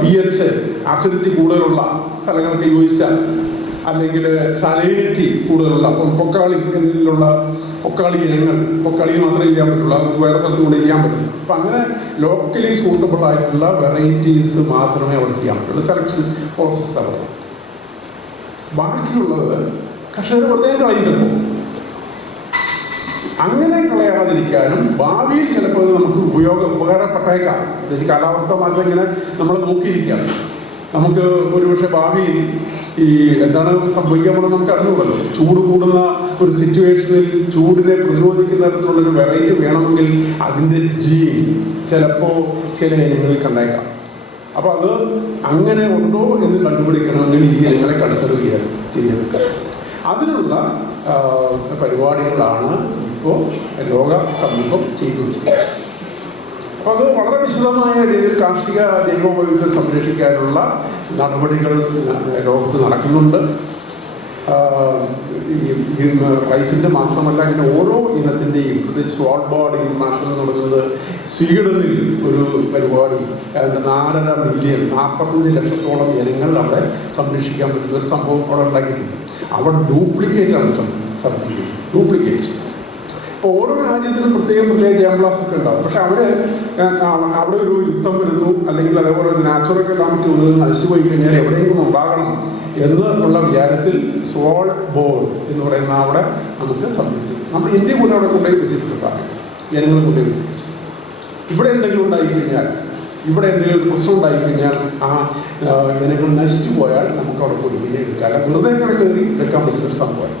pH അസിഡിറ്റി കൂടുതലുള്ള സ്ഥലങ്ങൾക്ക് യോജിച്ച, അല്ലെങ്കിൽ സലൈനിറ്റി കൂടുതലുള്ള, പൊക്കാളി ഇനങ്ങൾ, പൊക്കാളി മാത്രമേ ചെയ്യാൻ പറ്റുള്ളൂ, അത് വേറെ സ്ഥലത്ത് കൊണ്ട് ചെയ്യാൻ പറ്റില്ല. അപ്പം അങ്ങനെ ലോക്കലി സൂട്ടബിൾ ആയിട്ടുള്ള വെറൈറ്റീസ് മാത്രമേ അവിടെ ചെയ്യാൻ പറ്റുള്ളൂ. സെലക്ഷൻ പ്രോസസ്സ് അവിടെ. ബാക്കിയുള്ളത് കർഷകർ വെറുതെ കളയുന്നുണ്ടോ. അങ്ങനെ കളയാതിരിക്കാനും ഭാവിയിൽ ചിലപ്പോൾ നമുക്ക് ഉപകാരപ്പെട്ടേക്കാം. അതായത് കാലാവസ്ഥ മാറ്റം ഇങ്ങനെ നമ്മൾ നോക്കിയിരിക്കുകയാണ്. നമുക്ക് ഒരുപക്ഷെ ഭാവിയിൽ ഈ എന്താണ് സംഭവിക്കാമെന്ന് നമുക്ക് അറിഞ്ഞുകൂടല്ലോ. ചൂട് കൂടുന്ന ഒരു സിറ്റുവേഷനിൽ ചൂടിനെ പ്രതിരോധിക്കുന്ന തരത്തിലുള്ളൊരു വെറൈറ്റി വേണമെങ്കിൽ അതിൻ്റെ ജീൻ ചിലപ്പോൾ ചില ഇനങ്ങളിൽ കണ്ടേക്കാം. അപ്പോൾ അത് അങ്ങനെ ഉണ്ടോ എന്ന് കണ്ടുപിടിക്കണമെങ്കിൽ ഈ ഇനങ്ങളെ കൺസർവ് ചെയ്തെടുക്കുക. അതിനുള്ള പരിപാടികളാണ് ഇപ്പോൾ ലോക സമൂഹം ചെയ്തു വെച്ചിരിക്കുന്നത്. അപ്പോൾ അത് വളരെ വിശദമായ രീതിയിൽ കാർഷിക ജൈവ വൈവിധ്യം സംരക്ഷിക്കാനുള്ള നടപടികൾ ലോകത്ത് നടക്കുന്നുണ്ട്. ഈ റൈസിൻ്റെ മാത്രമല്ല, ഇങ്ങനെ ഓരോ ഇനത്തിൻ്റെയും, പ്രത്യേകിച്ച് സ്വാൾബാർഡ് ഇന്റർനാഷണൽ എന്ന് പറയുന്നത് സ്വീഡനിൽ ഒരു പരിപാടി, 4.5 മില്യൺ 45 ലക്ഷത്തോളം ഇനങ്ങൾ അവിടെ സംരക്ഷിക്കാൻ പറ്റുന്ന ഒരു സംഭവം അവിടെ ഉണ്ടാക്കിയിട്ടുണ്ട്. അവിടെ ഡ്യൂപ്ലിക്കേറ്റ് ആണ് സർട്ടിഫിക്കറ്റ്, ഡ്യൂപ്ലിക്കേറ്റ്. ഇപ്പോൾ ഓരോ രാജ്യത്തിനും പ്രത്യേക ജാംബ്ലാസ് ഒക്കെ ഉണ്ടാവും. പക്ഷെ അവിടെ ഒരു യുദ്ധം വരുന്നു, അല്ലെങ്കിൽ അതേപോലെ ഒരു നാച്ചുറൽ കലാമിറ്റി വന്നത് നശിച്ചു പോയി കഴിഞ്ഞാൽ എവിടെയെങ്കിലും ഉണ്ടാകണം എന്നുള്ള വിചാരത്തിൽ സ്വാൾ ബോർഡ് എന്ന് പറയുന്ന അവിടെ നമുക്ക് സംഭവിച്ചു. നമ്മൾ ഇന്ത്യ പോലെ അവിടെ കൊണ്ടുപോയി വെച്ചിട്ടുണ്ട് സാധനം, ജനങ്ങൾ കൊണ്ടുപോയി വെച്ചിട്ടുണ്ട്. ഇവിടെ എന്തെങ്കിലും ഉണ്ടായിക്കഴിഞ്ഞാൽ, ഇവിടെ എന്തെങ്കിലും ഒരു പ്രശ്നം ഉണ്ടായിക്കഴിഞ്ഞാൽ ആ ജനങ്ങൾ നശിച്ചു പോയാൽ നമുക്ക് അവിടെ പോയി പിന്നെ എടുക്കാം, അല്ല വെറുതെ കൂടെ കയറി എടുക്കാൻ പറ്റുന്നൊരു സംഭവം.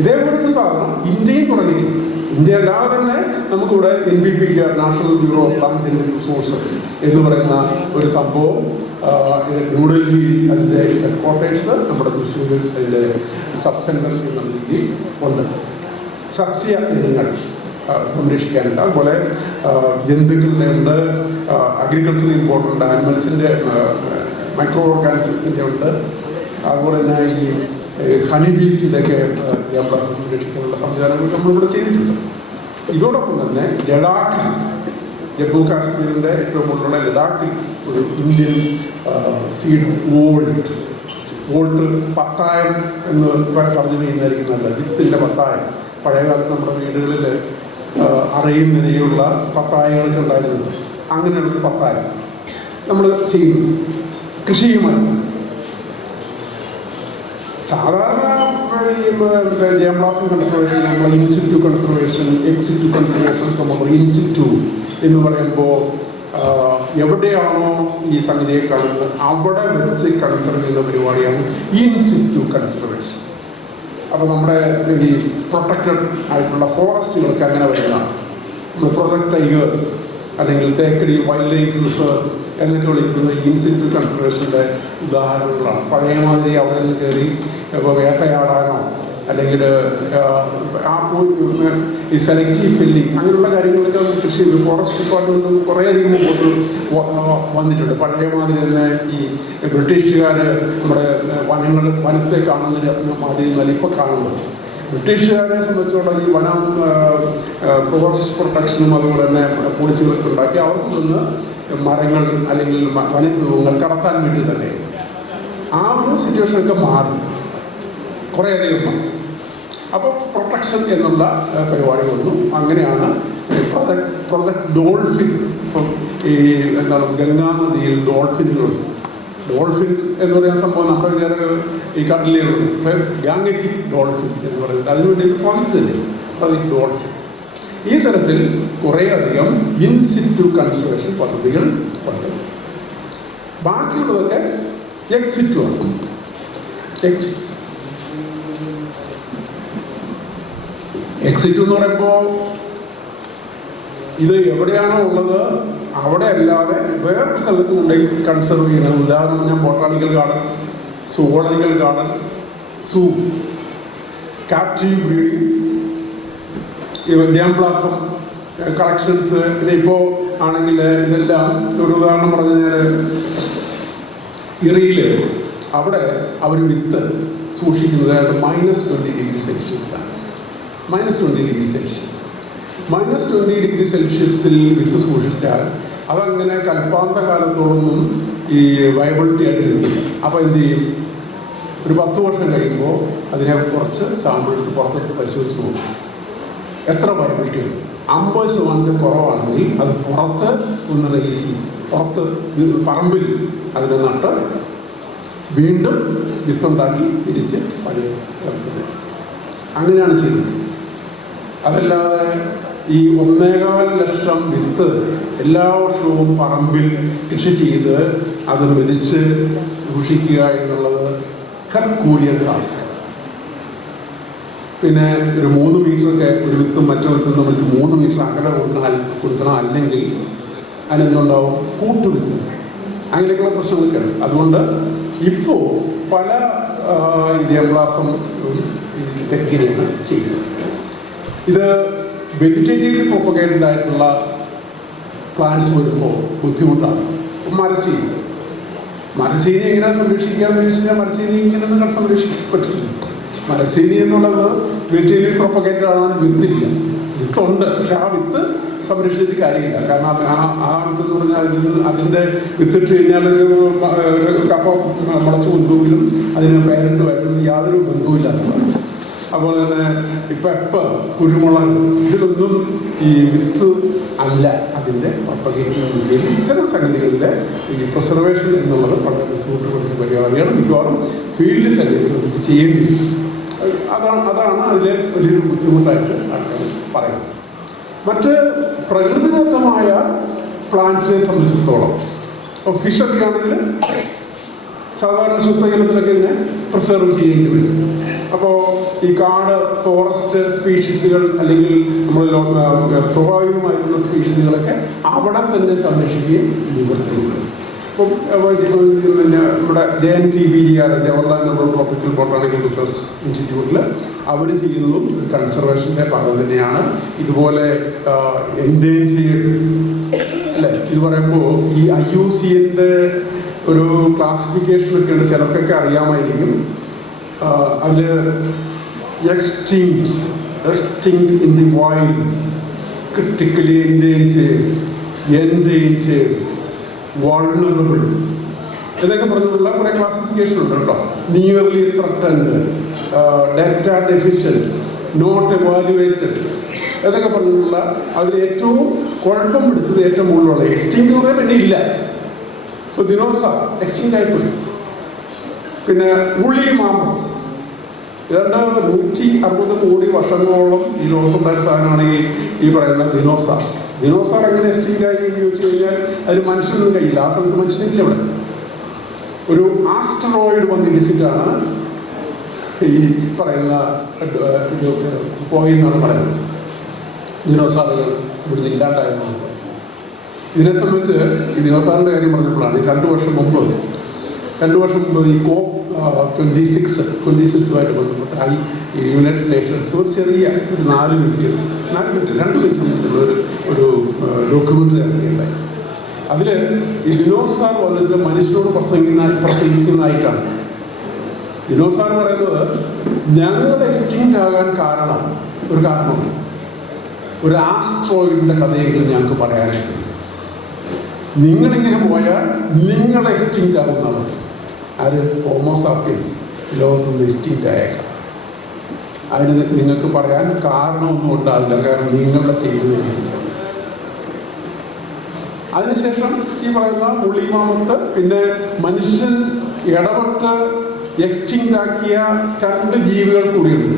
ഇതേപോലൊരു സാധനം ഇന്ത്യയും തുടങ്ങിയിട്ടുണ്ട്. ഇന്ത്യ അല്ലാതെ തന്നെ നമുക്കിവിടെ NBPK, national bureau of plant resources എന്ന് പറയുന്ന ഒരു സംഭവം ന്യൂഡൽഹി, അതിൻ്റെ ഹെഡ്ക്വാർട്ടേഴ്സ് നമ്മുടെ തൃശ്ശൂർ, അതിൻ്റെ സബ് സെൻറ്റർ എന്ന രീതിയിൽ ഉണ്ട്. സസ്യ ഇനങ്ങൾ സംരക്ഷിക്കാനുണ്ട്, അതുപോലെ ജന്തുക്കളുടെ ഉണ്ട്, അഗ്രികൾച്ചർ ഇമ്പോർട്ടൻ്റ് ആനിമൽസിൻ്റെ മൈക്രോ ഓർഗാനിസത്തിൻ്റെ ഉണ്ട്, അതുപോലെ തന്നെ ഈ ഹണി ബീസിൻ്റെയൊക്കെ സംരക്ഷിക്കാനുള്ള സംവിധാനങ്ങൾ നമ്മളിവിടെ ചെയ്തിട്ടുണ്ട്. ഇതോടൊപ്പം തന്നെ ലഡാക്കിൽ, ജമ്മു കാശ്മീരിൻ്റെ ഏറ്റവും മുകളിലുള്ള ലഡാക്കിൽ ഒരു ഇന്ത്യൻ സീഡ് വോൾട്ട് പത്തായം എന്ന് പറഞ്ഞു ചെയ്യുന്നതായിരിക്കും നല്ലത്. വിത്തിൻ്റെ പത്തായം. പഴയകാലത്ത് നമ്മുടെ വീടുകളിൽ അറയും നിരയുള്ള പത്തായങ്ങളൊക്കെ ഉണ്ടായിരുന്നത്. അങ്ങനെയുള്ള പത്തായം നമ്മൾ ചെയ്യുന്നു കൃഷിയുമായി. സാധാരണ ജാംബ്ലാസം കൺസർവേഷൻ, നമ്മൾ ഇൻസിറ്റു കൺസർവേഷൻ, എക്സിറ്റു കൺസർവേഷൻ ഒക്കെ നമ്മൾ ഇൻസിറ്റു എന്ന് പറയുമ്പോൾ എവിടെയാണോ ഈ സംഗതിയെ കാണുന്നത് അവിടെ വെച്ച് കൺസർവ് ചെയ്യുന്ന പരിപാടിയാണ് ഇൻസിറ്റു കൺസർവേഷൻ. അപ്പോൾ നമ്മുടെ ഈ പ്രൊട്ടക്റ്റഡ് ആയിട്ടുള്ള ഫോറസ്റ്റുകൾക്ക് അങ്ങനെ വരുന്നതാണ്. നമ്മൾ പ്രൊജക്ട് ടൈഗർ അല്ലെങ്കിൽ തേക്കടി വൈൽഡ് ലൈഫ് റിസർവ് എന്നൊക്കെ വിളിക്കുന്നത് ഇൻസിറ്റു കൺസർവേഷൻ്റെ ഉദാഹരണങ്ങളാണ്. പഴയ മാതിരി അവിടെ നിന്ന് കയറി ഇപ്പോൾ വേട്ടയാടാനോ അല്ലെങ്കിൽ ഈ സെലക്റ്റീവ് ഫില്ലിങ് അങ്ങനെയുള്ള കാര്യങ്ങളൊക്കെ കൃഷി ഫോറസ്റ്റ് ഡിപ്പാർട്ട്മെൻറ്റ് കുറേയധികം മുമ്പോട്ട് വന്നിട്ടുണ്ട്. പഴയ മാതിരി തന്നെ ഈ ബ്രിട്ടീഷുകാർ നമ്മുടെ വനത്തെ കാണുന്നതിന് മാതിരി നല്ല ഇപ്പോൾ കാണുന്നത്. ബ്രിട്ടീഷുകാരെ സംബന്ധിച്ചോളം ഈ വനം ഫോറസ്റ്റ് പ്രൊട്ടക്ഷനും അതുപോലെ തന്നെ പോളിസികളൊക്കെ ഉണ്ടാക്കി അവർക്ക് നിന്ന് മരങ്ങൾ അല്ലെങ്കിൽ വന്യമൃഗങ്ങൾ കടത്താൻ വേണ്ടി തന്നെ ആ ഒരു സിറ്റുവേഷനൊക്കെ മാറി, കുറേയധികം മാറി. അപ്പോൾ പ്രൊട്ടക്ഷൻ എന്നുള്ള പരിപാടി വന്നു. അങ്ങനെയാണ് പ്രൊജക്ട് ഡോൾഫിൻ. ഇപ്പം ഈ എന്താണ് ഗംഗാ നദിയിൽ ഡോൾഫിനുകളുണ്ട്. ഡോൾഫിൻ എന്ന് പറയുന്ന സംഭവം നമ്മുടെ വിചാരം ഈ കടലിലുള്ളൂ. ഗാംഗറ്റിക് ഡോൾഫിൻ എന്ന് പറയുന്നത് അതിനുവേണ്ടി ഒരു പ്രോജക്റ്റ് തന്നെ, പ്രൊജക്ട് ഡോൾഫിൻ. ഈ തരത്തിൽ കുറേയധികം ഇൻസിറ്റു കൺസർവേഷൻ പദ്ധതികൾ ഉണ്ട്. ബാക്കിയുള്ളതൊക്കെ എക്സിറ്റു ആണ്. എക്സിറ്റു എന്ന് പറയുമ്പോൾ ഇത് എവിടെയാണോ ഉള്ളത് അവിടെ അല്ലാതെ വേറൊരു സ്ഥലത്ത് കൊണ്ടുപോയി കൺസർവ് ചെയ്യുന്നത്. ഉദാഹരണം പറഞ്ഞാൽ ബൊട്ടാണിക്കൽ ഗാർഡൻ, സുവോളജിക്കൽ ഗാർഡൻ, സൂ, ക്യാപ്റ്റീവ് ബ്രീഡിങ്, ജാംബ്ലാസം കളക്ഷൻസ്. പിന്നെ ഇപ്പോൾ ആണെങ്കിൽ ഇതെല്ലാം ഒരു ഉദാഹരണം പറഞ്ഞു കഴിഞ്ഞാൽ ഇറിയിൽ അവിടെ അവർ വിത്ത് സൂക്ഷിക്കുന്നത് -20°C. -20°C വിത്ത് സൂക്ഷിച്ചാൽ അതങ്ങനെ കൽപ്പാന്ത കാലത്തോടൊന്നും ഈ വയബിലിറ്റി ആയിട്ട് നിൽക്കില്ല. അപ്പോൾ എന്ത് ചെയ്യും? ഒരു 10 വർഷം കഴിയുമ്പോൾ അതിനെ കുറച്ച് സാമ്പിൾ എടുത്ത് പുറത്തേക്ക് പരിശോധിച്ച് നോക്കും എത്ര വയബിലിറ്റി ഉണ്ട്. 50% കുറവാണെങ്കിൽ അത് പുറത്ത് ഒന്ന് റേസ് ചെയ്യും. പുറത്ത് പറമ്പിൽ അതിനെ നട്ട് വീണ്ടും വിത്തുണ്ടാക്കി തിരിച്ച് പഴയ സ്ഥലത്ത് അങ്ങനെയാണ് ചെയ്യുന്നത്. അതല്ലാതെ ഈ 1.25 ലക്ഷം വിത്ത് എല്ലാ വർഷവും പറമ്പിൽ കൃഷി ചെയ്ത് അത് മെതിച്ച് സൂക്ഷിക്കുക എന്നുള്ളത് ഹെർക്കൂലിയൻ ടാസ്ക്. പിന്നെ ഒരു 3 മീറ്ററൊക്കെ ഒരു വിത്തും മറ്റു വിത്തും നമുക്ക് 3 മീറ്റർ അകലെ കൊടുക്കണം. അല്ലെങ്കിൽ അതിനെന്തുണ്ടാവും? കൂട്ടുവിത്ത്. അങ്ങനെയൊക്കെയുള്ള പ്രശ്നങ്ങളൊക്കെയാണ്. അതുകൊണ്ട് ഇപ്പോൾ പല ജാംബ്ലാസം ടെക്നിക്കാണ് ചെയ്യുന്നത്. ഇത് വെജിറ്റേറ്റീവ്ലി പ്രൊപ്പഗേറ്റഡ് ആയിട്ടുള്ള പ്ലാന്റ്സ് വരുമ്പോൾ ബുദ്ധിമുട്ടാണ്. മരച്ചീനി എങ്ങനെ സംരക്ഷിക്കാമെന്ന് ചോദിച്ചാൽ മരച്ചീനി ഇങ്ങനെയൊന്നും സംരക്ഷിക്കാൻ പറ്റില്ല. മരച്ചീനി എന്നുള്ളത് വെജിറ്റേറിയൻ പ്രൊപ്പഗേറ്റഡ് ആണ്. വിത്തില്ല, വിത്തുണ്ട്, പക്ഷെ ആ വിത്ത് സംരക്ഷിച്ചിട്ട് കാര്യമില്ല. കാരണം ആ വിത്തെന്ന് പറഞ്ഞാൽ അതിൻ്റെ വിത്തിട്ട് കഴിഞ്ഞാൽ ഒരു കപ്പ മുളച്ചു കൊണ്ടുപോലും അതിന് പേരൻറ്റുമായിട്ടൊന്നും യാതൊരു ബന്ധവുമില്ലാത്തതാണ്. അതുപോലെ തന്നെ ഇപ്പം കുരുമുളക് ഇതിലൊന്നും ഈ വിത്ത് അല്ല അതിൻ്റെ പ്രൊപ്പഗേഷന് ഇത്തരം സംഗതികളിൽ ഈ പ്രിസർവേഷൻ എന്നുള്ളത് വളരെ ബുദ്ധിമുട്ട് പിടിച്ച പരിപാടിയാണ്. മിക്കവാറും ഫീൽഡിൽ തന്നെ നമുക്ക് ചെയ്യേണ്ടി വരും. അതാണ് അതിലെ വലിയൊരു ബുദ്ധിമുട്ടായിട്ട് ആൾക്കാർ പറയുന്നത്. മറ്റ് പ്രകൃതിദത്തമായ പ്ലാന്റ്സിനെ സംബന്ധിച്ചിടത്തോളം ഇപ്പോൾ ഫിഷൊക്കെ ആണെങ്കിൽ സാധാരണ ശുദ്ധജലത്തിലൊക്കെ ഇതിനെ പ്രിസർവ് ചെയ്യേണ്ടി വരും. അപ്പോൾ ഈ കാട് ഫോറസ്റ്റ് സ്പീഷീസുകൾ അല്ലെങ്കിൽ നമ്മൾ സ്വാഭാവികമായിട്ടുള്ള സ്പീഷീസുകളൊക്കെ അവിടെ തന്നെ സംരക്ഷിക്കുകയും നിവർത്തിയുള്ളൂ. ഇപ്പം പിന്നെ നമ്മുടെ JNTBGR Jawaharlal Nehru tropical botanical research ഇൻസ്റ്റിറ്റ്യൂട്ടിൽ അവർ ചെയ്യുന്നതും കൺസർവേഷൻ്റെ ഭാഗം തന്നെയാണ്. ഇതുപോലെ എൻഡേഞ്ചേർഡ് അല്ലേ, ഇത് പറയുമ്പോൾ ഈ IUCN-ൻ്റെ ഒരു ക്ലാസിഫിക്കേഷനൊക്കെ ഉണ്ട്, ചിലർക്കൊക്കെ അറിയാമായിരിക്കും. അതിൽ extinct in the wild, critically endangered, vulnerable ഇതൊക്കെ പറഞ്ഞിട്ടുള്ള കുറേ ക്ലാസിഫിക്കേഷൻ ഉണ്ട് കേട്ടോ. Nearly threatened, data deficient, not evaluated ഇതൊക്കെ പറഞ്ഞിട്ടുള്ള അതിൽ ഏറ്റവും കുഴപ്പം പിടിച്ചത് ഏറ്റവും മുകളിലുള്ള എക്സ്റ്റിങ്ക്ട് എന്ന് പറയാൻ പിന്നെ ഇല്ല. ഇപ്പോൾ ദിനോസർ എക്സ്റ്റിങ്ക്ട് ആയിപ്പോയി. പിന്നെ ഉളി മാമസ് ഏതാണ്ട് 160 കോടി വർഷങ്ങളോളം ഈ ലോകത്തുണ്ടായ സാധനമാണ് ഈ പറയുന്ന ദിനോസർ. ദിനോസർ എങ്ങനെ എക്സ്റ്റിങ്ക്ട് ആയി എന്ന് ചോദിച്ചു കഴിഞ്ഞാൽ അതിൽ മനുഷ്യനൊന്നും കഴിയില്ല. ആ സമയത്ത് മനുഷ്യനില്ല. ഇവിടെ ഒരു ആസ്ട്രോയിഡ് വന്നിടിച്ചിട്ടാണ് ഈ പറയുന്ന പോയെന്നാണ് പറയുന്നത്. ദിനോസാറുകൾ ഇവിടുന്ന് ഇല്ലാണ്ടായിരുന്നു. ഇതിനെ സംബന്ധിച്ച് ഈ ദിനോസാറിൻ്റെ കാര്യം പറഞ്ഞപ്പോഴാണ് 2 വർഷം മുമ്പ് ഈ COP26 ബന്ധപ്പെട്ട് ഈ യുണൈറ്റഡ് നേഷൻസ് ഒരു ചെറിയ ഒരു 2 മിനിറ്റുള്ള ഒരു ഡോക്യുമെൻ്ററി ഇറങ്ങിയിട്ടുണ്ടായി. അതിൽ ഈ ദിനോസാർ വന്നിട്ട് മനുഷ്യനോട് പ്രസംഗിക്കുന്നതായിട്ടാണ്. ദിനോസാർ പറയുന്നത് ഞങ്ങൾ എക്സ്റ്റിങ്ക്റ്റ് ആകാൻ കാരണം ഒരു ആസ്ട്രോയിഡിൻ്റെ കഥയെങ്കിലും ഞങ്ങൾക്ക് പറയാനായിട്ട്. നിങ്ങളിങ്ങനെ പോയാൽ നിങ്ങൾ എക്സ്റ്റിങ്ക്റ്റ് ആകുന്നതാണ്. അത് ഹോമോസാപ്പിയൻസ് ലോകത്തുനിന്ന് എക്സ്റ്റിങ്ക്റ്റ് ആയേക്കാം. അതിന് നിങ്ങൾക്ക് പറയാൻ കാരണമൊന്നും ഉണ്ടാവില്ല, കാരണം നിങ്ങളുടെ ചെയ്തു തന്നെയില്ല. അതിനുശേഷം ഈ പറയുന്ന ഉള്ളിമാമത്ത് പിന്നെ മനുഷ്യൻ ഇടപെട്ട് എക്സ്റ്റിങ്ക്റ്റ് ആക്കിയ 2 ജീവികൾ കൂടിയുണ്ട്.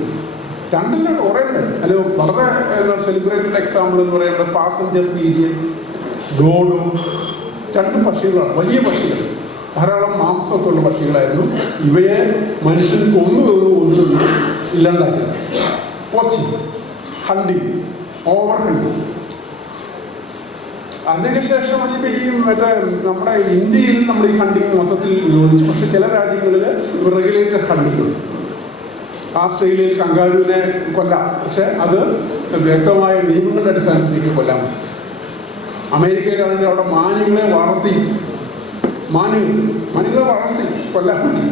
2 കുറേ ഉണ്ട്. അതിൽ വളരെ സെലിബ്രേറ്റഡ് എക്സാമ്പിൾ എന്ന് പറയുന്നത് പാസഞ്ചർ പീജിയൻ, ഡോഡോ 2 പക്ഷികളാണ്. വലിയ പക്ഷികൾ, ധാരാളം മാംസമൊക്കെ ഉള്ള പക്ഷികളായിരുന്നു. ഇവയെ മനുഷ്യൻ കൊന്നു ഇല്ലാണ്ടാക്കിയത്. Watching, hunting, over hunting. അതിനൊക്കെ ശേഷം ഈ നമ്മുടെ ഇന്ത്യയിൽ നമ്മൾ ഈ ഹണ്ടിങ് മൊത്തത്തിൽ നിരോധിച്ചു. പക്ഷെ ചില രാജ്യങ്ങളിൽ റെഗുലേറ്റഡ് ഹണ്ടിങ് ഉണ്ട്. ആസ്ട്രേലിയയിൽ കങ്കാരുവിനെ കൊല്ലാം, പക്ഷെ അത് വ്യക്തമായ നിയമങ്ങളുടെ അടിസ്ഥാനത്തിലേക്ക് കൊല്ലാൻ പറ്റും. അമേരിക്കയിലാണെങ്കിൽ അവിടെ മാനുകളെ വളർത്തി കൊല്ലാൻ വേണ്ടി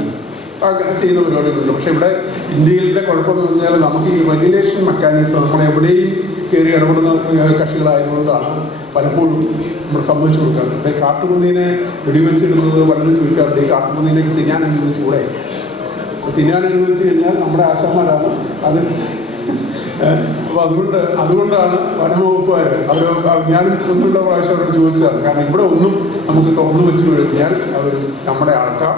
ചെയ്യുന്ന പരിപാടികളുണ്ട്. പക്ഷെ ഇവിടെ ഇന്ത്യയിലെ കുഴപ്പമെന്ന് പറഞ്ഞാൽ നമുക്ക് ഈ റെഗുലേഷൻ മെക്കാനിസം നമ്മൾ എവിടെയും കയറി ഇടപെടുന്ന കക്ഷികളായതുകൊണ്ടാണ് പലപ്പോഴും നമ്മൾ സംഭവിച്ചു കൊടുക്കാറുണ്ട്. ഇവിടെ കാട്ടുപന്നീനെ വെടിവെച്ചിടുന്നത് പലരും ചോദിക്കാറുണ്ട്. ഈ കാട്ടുപന്നീനെ തിന്നാൻ അനുവദിച്ച് കൂടെ? തിന്നാൻ അനുവദിച്ചു കഴിഞ്ഞാൽ നമ്മുടെ ആശാന്മാരാണ് അത്. അപ്പോൾ അതുകൊണ്ടാണ് വനംവകുപ്പുകാർ ഞാൻ ഒന്നുള്ള പ്രാവശ്യം അവരോട് ചോദിച്ചതാണ്. കാരണം ഇവിടെ ഒന്നും നമുക്ക് തുറന്നു വെച്ച് കഴിഞ്ഞാൽ അവർ നമ്മുടെ ആൾക്കാർ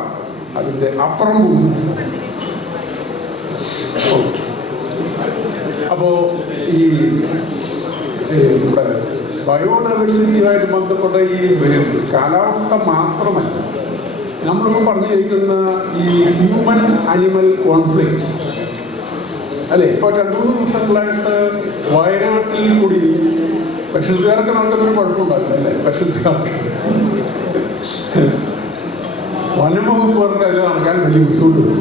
അതിൻ്റെ അപ്പുറം പോകും. അപ്പോൾ ഈ നമ്മുടെ ബയോഡൈവേഴ്സിറ്റിയുമായിട്ട് ബന്ധപ്പെട്ട ഈ കാലാവസ്ഥ മാത്രമല്ല, നമ്മളിപ്പോൾ പറഞ്ഞു കേൾക്കുന്ന ഈ ഹ്യൂമൻ അനിമൽ കോൺഫ്ലിക്റ്റ് അല്ലേ. ഇപ്പോൾ 2-3 ദിവസങ്ങളായിട്ട് വയനാട്ടിൽ കൂടി പക്ഷിക്കാർക്ക് നടക്കുന്നൊരു കുഴപ്പമുണ്ടാവില്ല അല്ലേ. പക്ഷിക്കാർക്ക് വനംവകുപ്പുകാർക്ക് അതിൽ നടക്കാൻ വലിയ ബുദ്ധിമുട്ടുണ്ട്.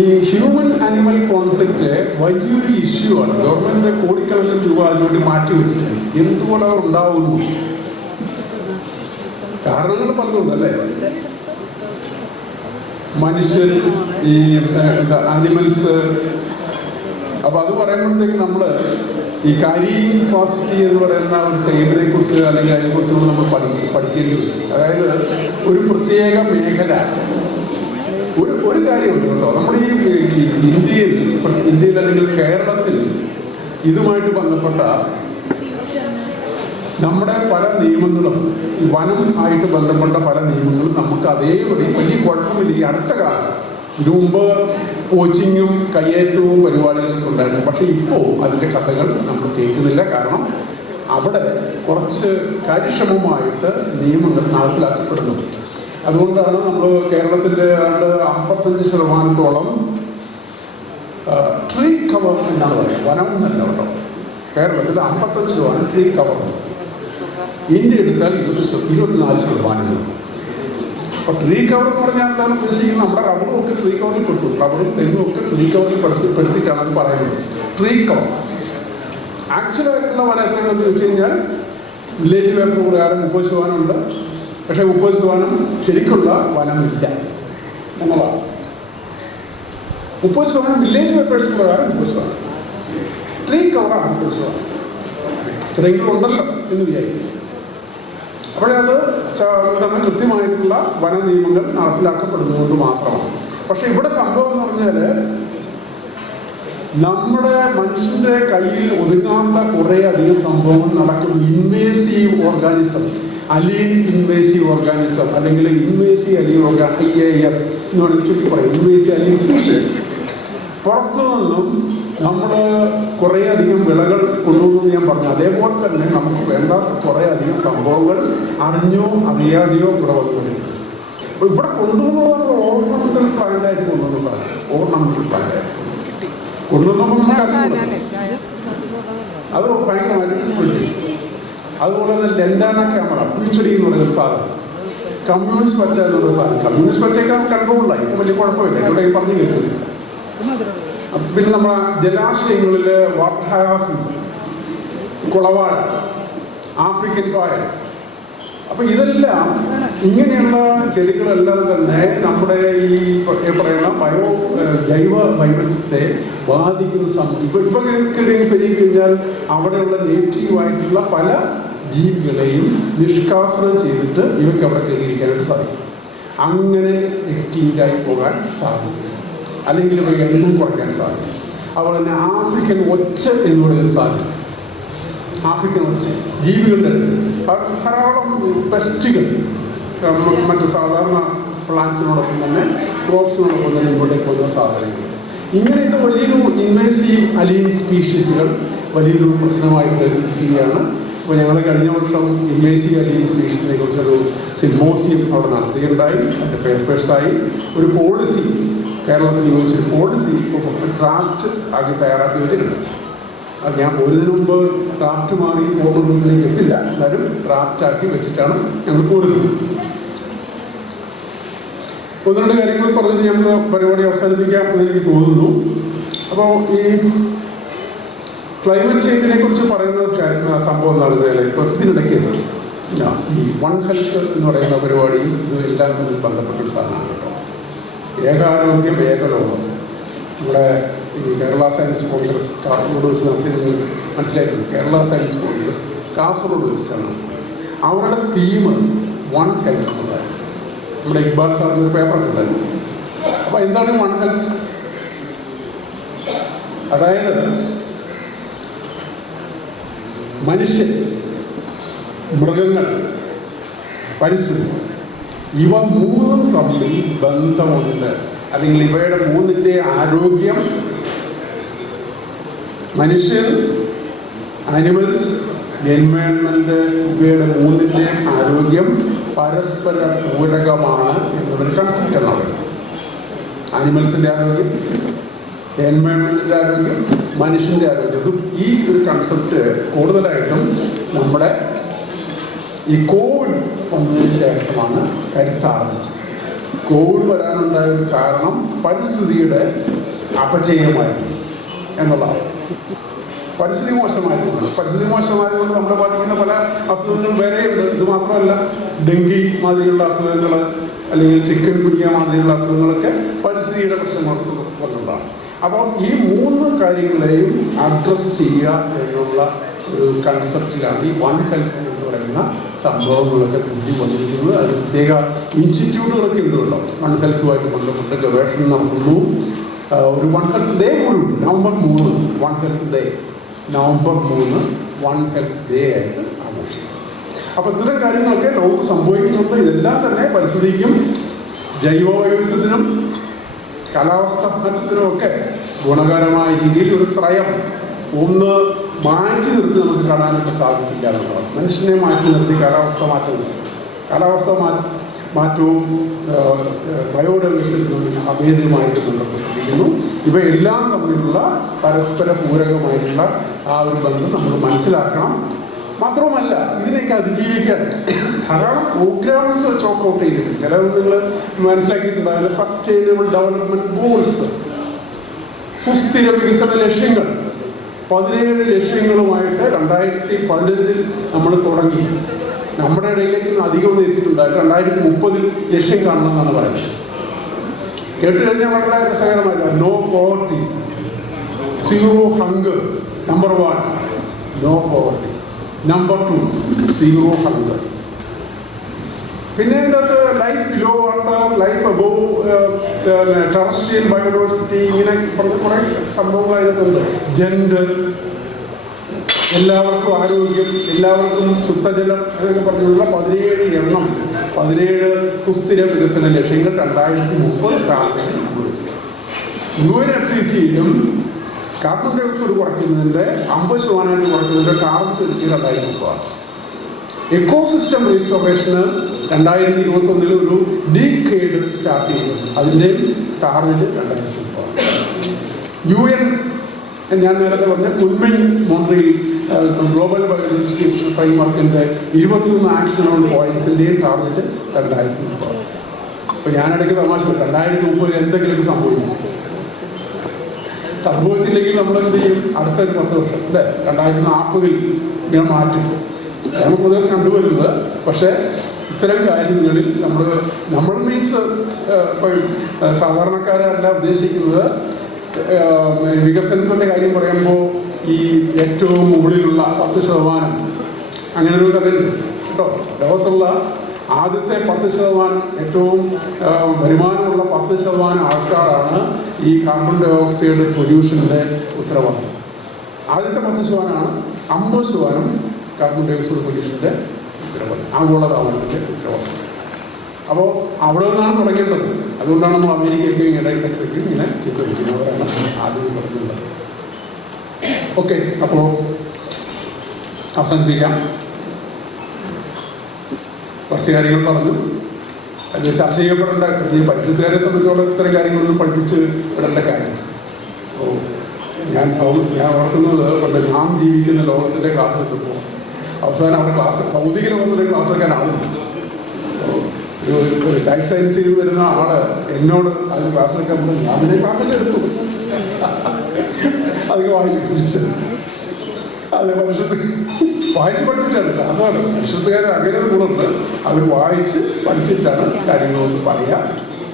ഈ ഹ്യൂമൻ അനിമൽ കോൺഫ്ലിക്റ്റ് വലിയൊരു ഇഷ്യൂ ആണ്. ഗവൺമെൻറ് കോടിക്കണക്കിന് രൂപ അതിനുവേണ്ടി മാറ്റി വെച്ചിട്ടുണ്ട്. എന്തുപോലെ അവർ ഉണ്ടാവുന്നു? കാരണങ്ങൾ പലതുണ്ട് അല്ലേ. മനുഷ്യൻ, ഈ അനിമൽസ്. അപ്പോൾ അത് പറയുമ്പോഴത്തേക്ക് നമ്മൾ ഈ കാരിയിങ് കപ്പാസിറ്റി എന്ന് പറയുന്ന ഒരു ടേബിളിനെ കുറിച്ച് അല്ലെങ്കിൽ അതിനെക്കുറിച്ചുകൂടെ നമ്മൾ പഠിക്കേണ്ടി വരും. അതായത് ഒരു പ്രത്യേക മേഖല, ഒരു കാര്യമുണ്ട് കേട്ടോ, നമ്മുടെ ഈ ഇന്ത്യയിൽ അല്ലെങ്കിൽ കേരളത്തിൽ ഇതുമായിട്ട് ബന്ധപ്പെട്ട നമ്മുടെ പല നിയമങ്ങളും, വനം ആയിട്ട് ബന്ധപ്പെട്ട പല നിയമങ്ങളും നമുക്ക് അതേപടി വലിയ കുഴപ്പമില്ല. ഈ അടുത്ത കാലത്ത് ഇതിനു മുമ്പ് കോച്ചിങ്ങും കയ്യേറ്റവും പരിപാടികളൊക്കെ ഉണ്ടായിരുന്നു. പക്ഷേ ഇപ്പോൾ അതിൻ്റെ കഥകൾ നമ്മൾ കേൾക്കുന്നില്ല. കാരണം അവിടെ കുറച്ച് കാര്യക്ഷമമായിട്ട് നിയമങ്ങൾ നടപ്പിലാക്കപ്പെടുന്നു. അതുകൊണ്ടാണ് നമ്മൾ കേരളത്തിൻ്റെ ഏതാണ്ട് 55% ട്രീ കവർ എന്നാണ് പറയുന്നത്. വനം എന്നല്ല കേട്ടോ, കേരളത്തിൽ 55% ട്രീ കവർ. ഇന്ത്യ എടുത്താൽ 24%. അപ്പോൾ ട്രീ കവർ എന്ന് പറഞ്ഞാൽ എന്താണ് ഉദ്ദേശിക്കുന്നത്? നമ്മുടെ റബ്ബറും ഒക്കെ ട്രീ കവറിൽ പെട്ടു. റബ്ബറും തെങ്ങും ഒക്കെ ട്രീ കവറിൽ പെടുത്തിയിട്ടാണ് അത് പറയുന്നത്. ട്രീ കവർ ആക്ച്വലായിട്ടുള്ള വനം എത്രയാണെന്ന് വെച്ച് കഴിഞ്ഞാൽ വില്ലേജ് പേപ്പർ പ്രകാരം 30% ഉണ്ട്. പക്ഷേ 30% ശരിക്കുള്ള വനമില്ല എന്നുള്ളതാണ്. 30% വില്ലേജ് പേപ്പേഴ്സ് പ്രകാരം 30%. ട്രീ കവറാണ് 30%. ഇത്രയെങ്കിലും ഉണ്ടല്ലോ എന്ന് വിചാരിക്കും. അപ്പോഴത് തന്നെ കൃത്യമായിട്ടുള്ള വന നിയമങ്ങൾ നടപ്പിലാക്കപ്പെടുന്നതുകൊണ്ട് മാത്രമാണ്. പക്ഷെ ഇവിടെ സംഭവം എന്ന് പറഞ്ഞാൽ നമ്മുടെ മനുഷ്യന്റെ കയ്യിൽ ഒതുങ്ങാത്ത കുറേ അധികം സംഭവങ്ങൾ നടക്കുന്നു. Invasive organism, alien invasive organism, അല്ലെങ്കിൽ ഇൻവേസീവ് അലീൻ IAS എന്ന് പറഞ്ഞ് ചുറ്റി പറയും. Invasive alien species. പുറത്തു നിന്നും നമ്മൾ കുറേ അധികം വിളകൾ കൊണ്ടുവന്നു ഞാൻ പറഞ്ഞു. അതേപോലെ തന്നെ നമുക്ക് വേണ്ടാത്ത കുറേ അധികം സംഭവങ്ങൾ അറിഞ്ഞോ അറിയാതെയോ ഇവിടെ വന്നുകൊണ്ടിരിക്കും. അപ്പോൾ ഇവിടെ കൊണ്ടുവന്നത് ഓർണമെന്റൽ പ്ലാന്റായിട്ട് കൊണ്ടുവന്ന സാധനം, ഓർണമെന്റൽ പ്ലാന്റായിട്ട് കൊണ്ടുവന്നപ്പോൾ നമുക്ക് അറിയില്ല. അത് ഭയങ്കരമായിട്ട് സ്പ്രെഡ് ചെയ്യും. അതുപോലെ തന്നെ ലെൻഡാന ക്യാമറ, പുളിച്ചെടി എന്ന് പറയുന്ന സാധനം, കമ്മ്യൂണിസ്റ്റ് പച്ച എന്നുള്ള സാധനം. കമ്മ്യൂണിസ്റ്റ് പച്ചയൊക്കെ കൺട്രോളിലായി, ഇപ്പം വലിയ കുഴപ്പമില്ല, ഇവിടെ പറഞ്ഞു കേൾക്കുന്നില്ല. പിന്നെ നമ്മുടെ ജലാശയങ്ങളിൽ വാട്ടർ ഹയാസിൻ, കുളവാഴ, ആഫ്രിക്കൻ പായൽ. അപ്പം ഇതെല്ലാം ഇങ്ങനെയുള്ള ചെടികളെല്ലാം തന്നെ നമ്മുടെ ഈ പറയുന്ന ജൈവ വൈവിധ്യത്തെ ബാധിക്കുന്ന സംഭവം. ഇപ്പൊ പെരുകി കഴിഞ്ഞാൽ അവിടെയുള്ള നേറ്റീവായിട്ടുള്ള പല ജീവികളെയും നിഷ്കാസനം ചെയ്തിട്ട് ഇവയ്ക്ക് അവിടെ കയറിയിരിക്കാനായിട്ട് സാധിക്കും. അങ്ങനെ എക്സ്റ്റീൻറ്റായി പോകാൻ സാധിക്കും, അല്ലെങ്കിൽ ഇവർക്ക് എണ്ണം കുറയ്ക്കാൻ സാധിക്കും. അതുപോലെ തന്നെ ആഫ്രിക്കൻ ഒച്ച എന്ന് പറയുന്ന സാധിക്കും. ആഫ്രിക്കൻ ഒച്ച ജീവികളുടെ ധാരാളം പെസ്റ്റുകൾ മറ്റ് സാധാരണ പ്ലാന്റ്സിനോടൊപ്പം തന്നെ ക്രോപ്സിനോടൊപ്പം തന്നെ ഇങ്ങോട്ടേക്ക് വന്ന സാധനങ്ങൾ. ഇങ്ങനെയൊക്കെ വലിയൊരു ഇൻവേസീവ് അലീൻ സ്പീഷീസുകൾ വലിയൊരു പ്രശ്നമായിട്ട് ഇരിക്കുകയാണ്. അപ്പോൾ ഞങ്ങൾ കഴിഞ്ഞ വർഷം ഇൻവേസീവ് അലീൻ സ്പീഷീസിനെ കുറിച്ചൊരു സിമ്പോസിയം അവിടെ നടത്തുകയുണ്ടായി. അതിൻ്റെ പേപ്പേഴ്സായി ഒരു പോളിസി കേരളത്തിൽ യൂണിവേഴ്സിറ്റി പോളിസി ഇപ്പോൾ ഡ്രാഫ്റ്റ് ആക്കി തയ്യാറാക്കി വെച്ചിട്ടുണ്ട്. അത് ഞാൻ പോരുന്നതിന് മുമ്പ് ഡ്രാഫ്റ്റ് മാറി പൂർണ്ണ രൂപത്തിലേക്ക് എത്തില്ല, എന്നാലും ഡ്രാഫ്റ്റാക്കി വെച്ചിട്ടാണ് ഞങ്ങൾ പോരുന്നത്. ഒന്ന് രണ്ട് കാര്യങ്ങൾ പറഞ്ഞിട്ട് ഞങ്ങൾ പരിപാടി അവസാനിപ്പിക്കാം എന്ന് എനിക്ക് തോന്നുന്നു. അപ്പോൾ ഈ ക്ലൈമറ്റ് ചേഞ്ചിനെ കുറിച്ച് പറയുന്ന സംഭവം നടന്നതിൽ ഇപ്പോൾ ഇതിനിടയ്ക്ക് ഈ വൺ ഹെൽത്ത് എന്ന് പറയുന്ന പരിപാടിയും ഇത് എല്ലാം തമ്മിൽ ബന്ധപ്പെട്ടൊരു സാധനമാണ് കേട്ടോ. ഏകാരോഗ്യം ഏകലോകം. നമ്മുടെ ഈ കേരള സയൻസ് കോൺഗ്രസ് കാസർഗോഡ് വെച്ച് നടത്തിയത് മനസ്സിലായിട്ടുണ്ട്. കേരള സയൻസ് കോൺഗ്രസ് കാസർഗോഡ് വെച്ചിട്ടാണ് അവരുടെ തീം വൺ ഹെൽത്ത് എന്നുള്ളതായിരുന്നു. നമ്മുടെ ഇക്ബാൽ സാറിന് ഒരു പേപ്പറൊക്കെ ഉണ്ടായിരുന്നു. അപ്പോൾ എന്താണ് വൺ ഹെൽത്ത്? അതായത് മനുഷ്യൻ, മൃഗങ്ങൾ, പരിസ്ഥിതി, ഇവ മൂന്നും തമ്മിൽ ബന്ധമുണ്ട്. അല്ലെങ്കിൽ ഇവയുടെ മൂന്നിൻ്റെ ആരോഗ്യം, മനുഷ്യൻ, ആനിമൽസ്, എൻവയോൺമെൻറ്റ്, ഇവയുടെ മൂന്നിൻ്റെ ആരോഗ്യം പരസ്പര പൂരകമാണ് എന്നതൊരു കൺസെപ്റ്റാണ് പറയുന്നത്. ആനിമൽസിൻ്റെ ആരോഗ്യം, എൻവയോൺമെൻറ്റിൻ്റെ ആരോഗ്യം, മനുഷ്യൻ്റെ ആരോഗ്യം. ഈ ഒരു കൺസെപ്റ്റ് കൂടുതലായിട്ടും നമ്മുടെ ഈ കോവിഡ് വന്നതിന് ശേഷമാണ് കരുത്താർജിച്ചത്. കോവിഡ് വരാനുണ്ടായ ഒരു കാരണം പരിസ്ഥിതിയുടെ അപചയമായിരുന്നു എന്നുള്ളതാണ്. പരിസ്ഥിതി മോശമായതുകൊണ്ട്, പരിസ്ഥിതി മോശമായതുകൊണ്ട് നമ്മളെ ബാധിക്കുന്ന പല അസുഖങ്ങൾ വേറെയുണ്ട്. ഇത് മാത്രമല്ല, ഡെങ്കി മാതിരിയുള്ള അസുഖങ്ങൾ അല്ലെങ്കിൽ ചിക്കൻ ഗുനിയ മാതിരിയുള്ള അസുഖങ്ങളൊക്കെ പരിസ്ഥിതിയുടെ പ്രശ്നങ്ങൾ കൊണ്ടുണ്ടാണ്. അപ്പം ഈ 3 കാര്യങ്ങളെയും അഡ്രസ്സ് ചെയ്യുക എന്നുള്ള ഒരു കൺസെപ്റ്റിലാണ് ഈ വൺ ഹെൽത്ത് എന്ന് പറയുന്ന സംഭവങ്ങളൊക്കെ ബുദ്ധി വന്നിരിക്കുന്നത്. അത് പ്രത്യേക ഇൻസ്റ്റിറ്റ്യൂട്ടുകളൊക്കെ ഉണ്ടല്ലോ വൺ ഹെൽത്തുമായിട്ട് ബന്ധപ്പെട്ട് ഗവേഷണം നടത്തുന്നു. ഒരു വൺ ഹെൽത്ത് ഡേ പോലും November 3 one health day, November 3 one health day ആയിട്ട് ആഘോഷിക്കും. അപ്പോൾ ഇത്തരം കാര്യങ്ങളൊക്കെ ലോകത്ത് സംഭവിക്കുന്നുണ്ട്. ഇതെല്ലാം തന്നെ പരിസ്ഥിതിക്കും ജൈവവൈവിധ്യത്തിനും കാലാവസ്ഥ മാറ്റത്തിനും ഒക്കെ ഗുണകരമായ രീതിയിൽ ഒരു ത്രയം ഒന്ന് മാറ്റി നിർത്തി നമുക്ക് കാണാനായിട്ട് സാധിക്കില്ല എന്നുള്ളതാണ്. മനുഷ്യനെ മാറ്റി നിർത്തി കാലാവസ്ഥ മാറ്റവും ബയോഡൈവേഴ്സിറ്റി തമ്മിൽ അഭേദ്യമായിട്ട് ബന്ധപ്പെട്ടിരിക്കുന്നു. ഇവയെല്ലാം തമ്മിലുള്ള പരസ്പര പൂരകമായിട്ടുള്ള ആ ഒരു ബന്ധം നമ്മൾ മനസ്സിലാക്കണം. മാത്രവുമല്ല ഇതിനെയൊക്കെ അതിജീവിക്കാൻ ധാരാളം പ്രോഗ്രാംസ് ചോക്ക് ഔട്ട് ചെയ്തിട്ടുണ്ട്. ചിലത് നിങ്ങൾ മനസ്സിലാക്കിയിട്ടുണ്ടാവില്ല. സസ്റ്റൈനബിൾ ഡെവലപ്മെന്റ് ഗോൾസ്, സുസ്ഥിര വികസന ലക്ഷ്യങ്ങൾ, 17 ലക്ഷ്യങ്ങളുമായിട്ട് 2015 നമ്മൾ തുടങ്ങി. നമ്മുടെ ഇടയിലേക്ക് അധികം എത്തിയിട്ടുണ്ടായിരുന്നു. 2030 ലക്ഷ്യം കാണണമെന്നാണ് പറയുന്നത്. കേട്ട് കഴിഞ്ഞാൽ വളരെ രസകരമല്ല. No poverty, zero hunger, number 1 no poverty, number 2 zero hunger. പിന്നെ ഇതിനകത്ത് life below water, life above terrestrial biodiversity, ഇങ്ങനെ പറഞ്ഞ കുറേ സംഭവങ്ങൾ അതിനകത്തുണ്ട്. ജെൻഡർ, എല്ലാവർക്കും ആരോഗ്യം, എല്ലാവർക്കും ശുദ്ധജലം എന്നൊക്കെ പറഞ്ഞുള്ള 17 സുസ്ഥിര വികസന ലക്ഷ്യങ്ങൾ 2030 ടാർഗറ്റ് നമ്മൾ വെച്ചിട്ടുണ്ട്. UNFCCയിലും കാർബൺ ഡയോക്സൈഡ് കുറയ്ക്കുന്നതിൻ്റെ 50% കുറയ്ക്കുന്നതിൻ്റെ ടാർഗറ്റ് ഒരിക്കലും 2030. എക്കോസിസ്റ്റം റീസ്റ്റോറേഷന് 2021 ഒരു ഡീക്കേഡ് സ്റ്റാർട്ട് ചെയ്തു. അതിൻ്റെ ടാർഗറ്റ് 2030. UN ഞാൻ നേരത്തെ പറഞ്ഞ കുൻമിൻ മോൺട്രിയൽ ഗ്ലോബൽ ബയോഡൈവേഴ്സിറ്റി ഫ്രെയിംവർക്കിൻ്റെ 21 ആക്ഷൻ പോയിന്റ്സിൻ്റെയും ടാർഗറ്റ് 2030. അപ്പോൾ ഞാനിടയ്ക്ക് തമാശ 2030 എന്തെങ്കിലും സംഭവിച്ചില്ലെങ്കിൽ നമ്മൾ എന്ത് ചെയ്യും? അടുത്തൊരു 10 വർഷം അല്ലേ, 2040 ഇങ്ങനെ മാറ്റും. ഞാൻ പൊതുവെ കണ്ടുവരുന്നത്. പക്ഷേ ഇത്തരം കാര്യങ്ങളിൽ നമ്മൾ മീൻസ് ഇപ്പോൾ സാധാരണക്കാരല്ല ഉദ്ദേശിക്കുന്നത്. വികസനത്തിൻ്റെ കാര്യം പറയുമ്പോൾ ഈ ഏറ്റവും മുകളിലുള്ള 10% അങ്ങനെ ഒരു കഥയുണ്ട് കേട്ടോ. ലോകത്തുള്ള ആദ്യത്തെ 10% ഏറ്റവും വരുമാനമുള്ള 10% ആൾക്കാരാണ് ഈ കാർബൺ ഡയോക്സൈഡ് പൊല്യൂഷൻ്റെ ഉത്തരവാദിത്വം. ആദ്യത്തെ 10% 50% കാർബൺ ഡയോക്സൈഡ് പൊല്യൂഷൻ്റെ ഉത്തരവാദിത്വം, ആഗോളതാപനത്തിൻ്റെ ഉത്തരവാദിത്വം. അപ്പോൾ അവിടെ നിന്നാണ് തുടങ്ങേണ്ടത്. അതുകൊണ്ടാണ് നമ്മൾ അമേരിക്കയ്ക്ക് ഇടയ്ക്കിടയ്ക്ക് ഇങ്ങനെ ചിത്രീകരിക്കുന്നവരാണ് ആദ്യം തുടങ്ങുന്നത്. ഓക്കെ, അപ്പോൾ അവസാനിപ്പിക്കാം. കുറച്ച് കാര്യങ്ങൾ പറഞ്ഞു. അത് ചർച്ച ചെയ്യപ്പെടേണ്ട ഈ പരിശുദ്ധരെ സംബന്ധിച്ചോളം ഇത്തരം കാര്യങ്ങളൊന്നും പഠിപ്പിച്ച് വിടേണ്ട കാര്യം. അപ്പോൾ ഞാൻ ഓർക്കുന്നത് പണ്ട് നാം ജീവിക്കുന്ന ലോകത്തിൻ്റെ ക്ലാസ് എടുത്തപ്പോൾ അവസാനം അവിടെ ഭൗതിക ലോകത്തിൻ്റെ ക്ലാസ് വെക്കാൻ ആളുണ്ട്. ഒരു ലൈഫ് സയൻസ് ചെയ്ത് വരുന്ന ആള് എന്നോട് അത് ക്ലാസ് എടുക്കാൻ പോകും. ഞാൻ അതിനെ ക്ലാസ്സിൽ എടുത്തു. അതൊക്കെ വായിച്ച് പഠിച്ചിട്ടുണ്ട്. അതെ, പരിശുദ്ധ വായിച്ച് പഠിച്ചിട്ടാണ്. അതാണ് പരിശുദ്ധകാർ അങ്ങനെ ഒരു ഗുണമുണ്ട്. അവർ വായിച്ച് പഠിച്ചിട്ടാണ് കാര്യങ്ങളൊന്ന് പറയുക.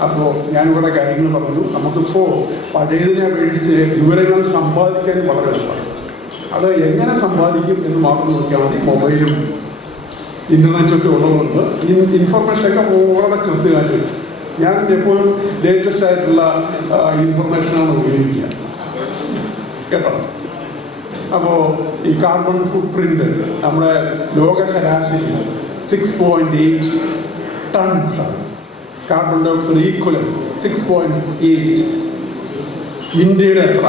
അപ്പോൾ ഞാനിവിടെ കാര്യങ്ങൾ പറഞ്ഞു. നമുക്കിപ്പോൾ പഴയതിനെ അപേക്ഷിച്ച് വിവരങ്ങൾ സമ്പാദിക്കാൻ വളരെ എളുപ്പമാണ്. അത് എങ്ങനെ സമ്പാദിക്കും എന്ന് മാത്രം നോക്കിയാൽ മതി. മൊബൈലും ഇൻ്റർനെറ്റൊക്കെ ഉള്ളതുകൊണ്ട് ഇൻഫർമേഷനൊക്കെ വളരെ കൃത്യമായിട്ട് ഞാൻ എപ്പോഴും ലേറ്റസ്റ്റ് ആയിട്ടുള്ള ഇൻഫർമേഷനാണ് ഉപയോഗിക്കുക കേട്ടോ. അപ്പോൾ ഈ കാർബൺ ഫുട് പ്രിൻ്റ് നമ്മുടെ ലോക ശരാശരി 6.8 ടൺസ് ആണ്. Carbon dioxide ഈക്വലൻ 6.8. ഇന്ത്യയുടെ എത്ര?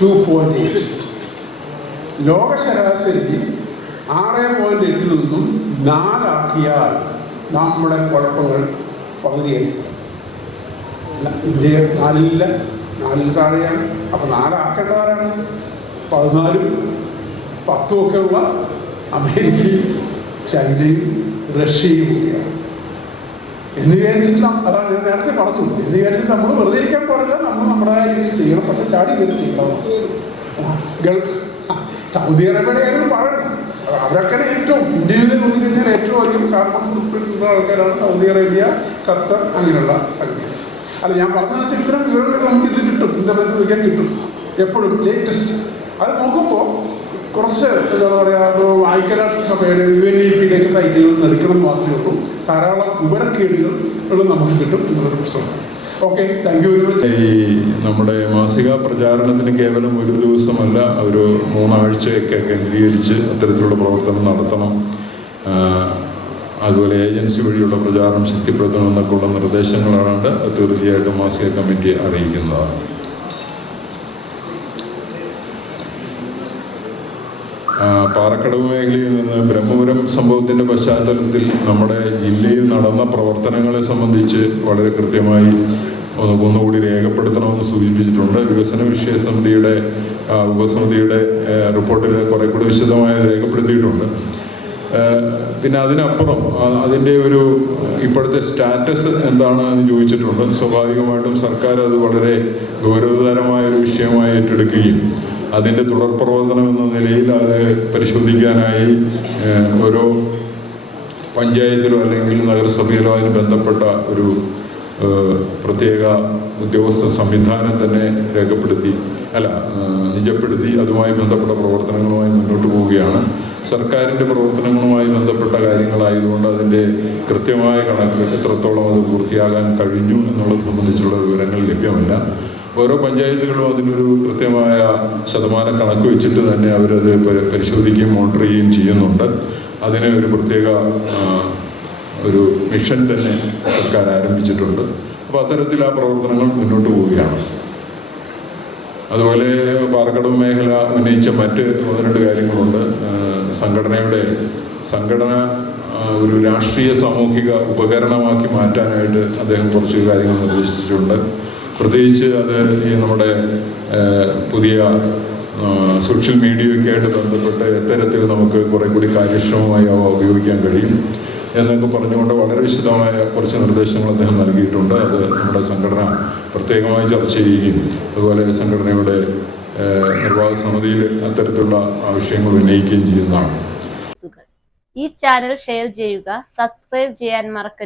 2.8. ലോക ശരാശരി 6.8 നിന്നും 4 ആക്കിയാൽ നമ്മുടെ കുഴപ്പങ്ങൾ പകുതിയായി. ഇന്ത്യ 4 താഴെയാണ്. അപ്പോൾ 4 ആക്കേണ്ടതാരാണ്? 14, 10 ഒക്കെ ഉള്ള അമേരിക്കയും ചൈനയും റഷ്യയും ഒക്കെയാണ്. എന്ന് വിചാരിച്ചിട്ട് അതാണ് ഞാൻ നേരത്തെ പറഞ്ഞു. എന്ന് വിചാരിച്ചിട്ട് നമ്മൾ വെറുതെ ഇരിക്കാൻ പാടില്ല. നമ്മൾ നമ്മുടേതായ രീതിയിൽ ചെയ്യണം. പക്ഷെ ചാടി കയറി ചെയ്യണം. ഗൾഫ് സൗദി അറേബ്യയുടെ കാര്യം പറയണം. അവരൊക്കെ ഏറ്റവും ഇന്ത്യയിൽ നോക്കിക്കഴിഞ്ഞാൽ ഏറ്റവും അധികം കാർബൺ ഫുട്പ്രിന്റുള്ള ആൾക്കാരാണ് സൗദി അറേബ്യ, ഖത്തർ, അങ്ങനെയുള്ള സംഖ്യ. അല്ല, ഞാൻ പറഞ്ഞതെന്ന് വെച്ചാൽ ഇത്തരം വിവരങ്ങൾ നമുക്ക് ഇത് കിട്ടും. ഇന്റർനെറ്റ് നോക്കിയാൽ കിട്ടും, എപ്പോഴും ലേറ്റസ്റ്റ്. അത് നോക്കുമ്പോൾ കുറച്ച് എന്താ പറയുക, ഐക്യരാഷ്ട്രസഭയുടെ UNEP-യുടെ ഒക്കെ സൈറ്റുകളിൽ നിന്ന് എടുക്കണം മാത്രമേ ഉള്ളൂ. ധാരാളം വിവരക്കേടുകൾ നമുക്ക് കിട്ടും എന്നുള്ളൊരു പ്രശ്നമാണ്. Okay, thank you very much. ഈ നമ്മുടെ മാസിക പ്രചാരണത്തിന് കേവലം ഒരു ദിവസമല്ല, ഒരു 3 ആഴ്ചയൊക്കെ കേന്ദ്രീകരിച്ച് അത്തരത്തിലുള്ള പ്രവർത്തനം നടത്തണം. അതുപോലെ ഏജൻസി വഴിയുള്ള പ്രചാരണം ശക്തിപ്പെടുത്തണമെന്നൊക്കെയുള്ള നിർദ്ദേശങ്ങളാണ് തീർച്ചയായിട്ടും മാസിക കമ്മിറ്റി അറിയിക്കുന്നതാണ്. പാറക്കടവ് മേഖലയിൽ നിന്ന് ബ്രഹ്മപുരം സംഭവത്തിൻ്റെ പശ്ചാത്തലത്തിൽ നമ്മുടെ ജില്ലയിൽ നടന്ന പ്രവർത്തനങ്ങളെ സംബന്ധിച്ച് വളരെ കൃത്യമായി ഒന്നുകൂടി രേഖപ്പെടുത്തണമെന്ന് സൂചിപ്പിച്ചിട്ടുണ്ട്. വികസന വിഷയ സമിതിയുടെ ഉപസമിതിയുടെ റിപ്പോർട്ടിൽ കുറെ കൂടി വിശദമായി രേഖപ്പെടുത്തിയിട്ടുണ്ട്. പിന്നെ അതിനപ്പുറം അതിൻ്റെ ഒരു ഇപ്പോഴത്തെ സ്റ്റാറ്റസ് എന്താണ് എന്ന് ചോദിച്ചിട്ടുണ്ട്. സ്വാഭാവികമായിട്ടും സർക്കാർ അത് വളരെ ഗൗരവതരമായൊരു വിഷയമായി ഏറ്റെടുക്കുകയും അതിൻ്റെ തുടർ പ്രവർത്തനം എന്ന നിലയിൽ അത് പരിശോധിക്കാനായി ഓരോ പഞ്ചായത്തിലോ അല്ലെങ്കിൽ നഗരസഭയിലോ അതിന് ബന്ധപ്പെട്ട ഒരു പ്രത്യേക ഉദ്യോഗസ്ഥ സംവിധാനം തന്നെ നിജപ്പെടുത്തി അതുമായി ബന്ധപ്പെട്ട പ്രവർത്തനങ്ങളുമായി മുന്നോട്ട് പോവുകയാണ്. സർക്കാരിൻ്റെ പ്രവർത്തനങ്ങളുമായി ബന്ധപ്പെട്ട കാര്യങ്ങളായതുകൊണ്ട് അതിൻ്റെ കൃത്യമായ കണക്ക് എത്രത്തോളം അത് പൂർത്തിയാകാൻ കഴിഞ്ഞു എന്നുള്ളത് സംബന്ധിച്ചുള്ള വിവരങ്ങൾ ലഭ്യമല്ല. ഓരോ പഞ്ചായത്തുകളും അതിനൊരു കൃത്യമായ ശതമാനം കണക്ക് വെച്ചിട്ട് തന്നെ അവരത് പരിശോധിക്കുകയും മോണിറ്റർ ചെയ്യുകയും ചെയ്യുന്നുണ്ട്. അതിന് ഒരു പ്രത്യേക ഒരു മിഷൻ തന്നെ സർക്കാർ ആരംഭിച്ചിട്ടുണ്ട്. അപ്പോൾ അത്തരത്തിൽ ആ പ്രവർത്തനങ്ങൾ മുന്നോട്ട് പോവുകയാണ്. അതുപോലെ പാറക്കടവ് മേഖല ഉന്നയിച്ച മറ്റ് 1-2 കാര്യങ്ങളുണ്ട്. സംഘടന ഒരു രാഷ്ട്രീയ സാമൂഹിക ഉപകരണമാക്കി മാറ്റാനായിട്ട് അദ്ദേഹം കുറച്ച് കാര്യങ്ങൾ നിർദ്ദേശിച്ചിട്ടുണ്ട്. പ്രത്യേകിച്ച് അത് ഈ നമ്മുടെ പുതിയ സോഷ്യൽ മീഡിയയൊക്കെ ആയിട്ട് ബന്ധപ്പെട്ട് എത്തരത്തിൽ നമുക്ക് കുറെ കൂടി കാര്യക്ഷമമായി അവ ഉപയോഗിക്കാൻ കഴിയും എന്നൊക്കെ പറഞ്ഞുകൊണ്ട് വളരെ വിശദമായ കുറച്ച് നിർദ്ദേശങ്ങൾ അദ്ദേഹം നൽകിയിട്ടുണ്ട്. അത് നമ്മുടെ സംഘടന പ്രത്യേകമായി ചർച്ച ചെയ്യുകയും അതുപോലെ സംഘടനയുടെ നിർവാഹക സമിതിയിൽ അത്തരത്തിലുള്ള ആവശ്യങ്ങൾ ഉന്നയിക്കുകയും ചെയ്യുന്നതാണ്. ഈ ചാനൽ ഷെയർ ചെയ്യുക, സബ്സ്ക്രൈബ് ചെയ്യാൻ മറക്കരുത്.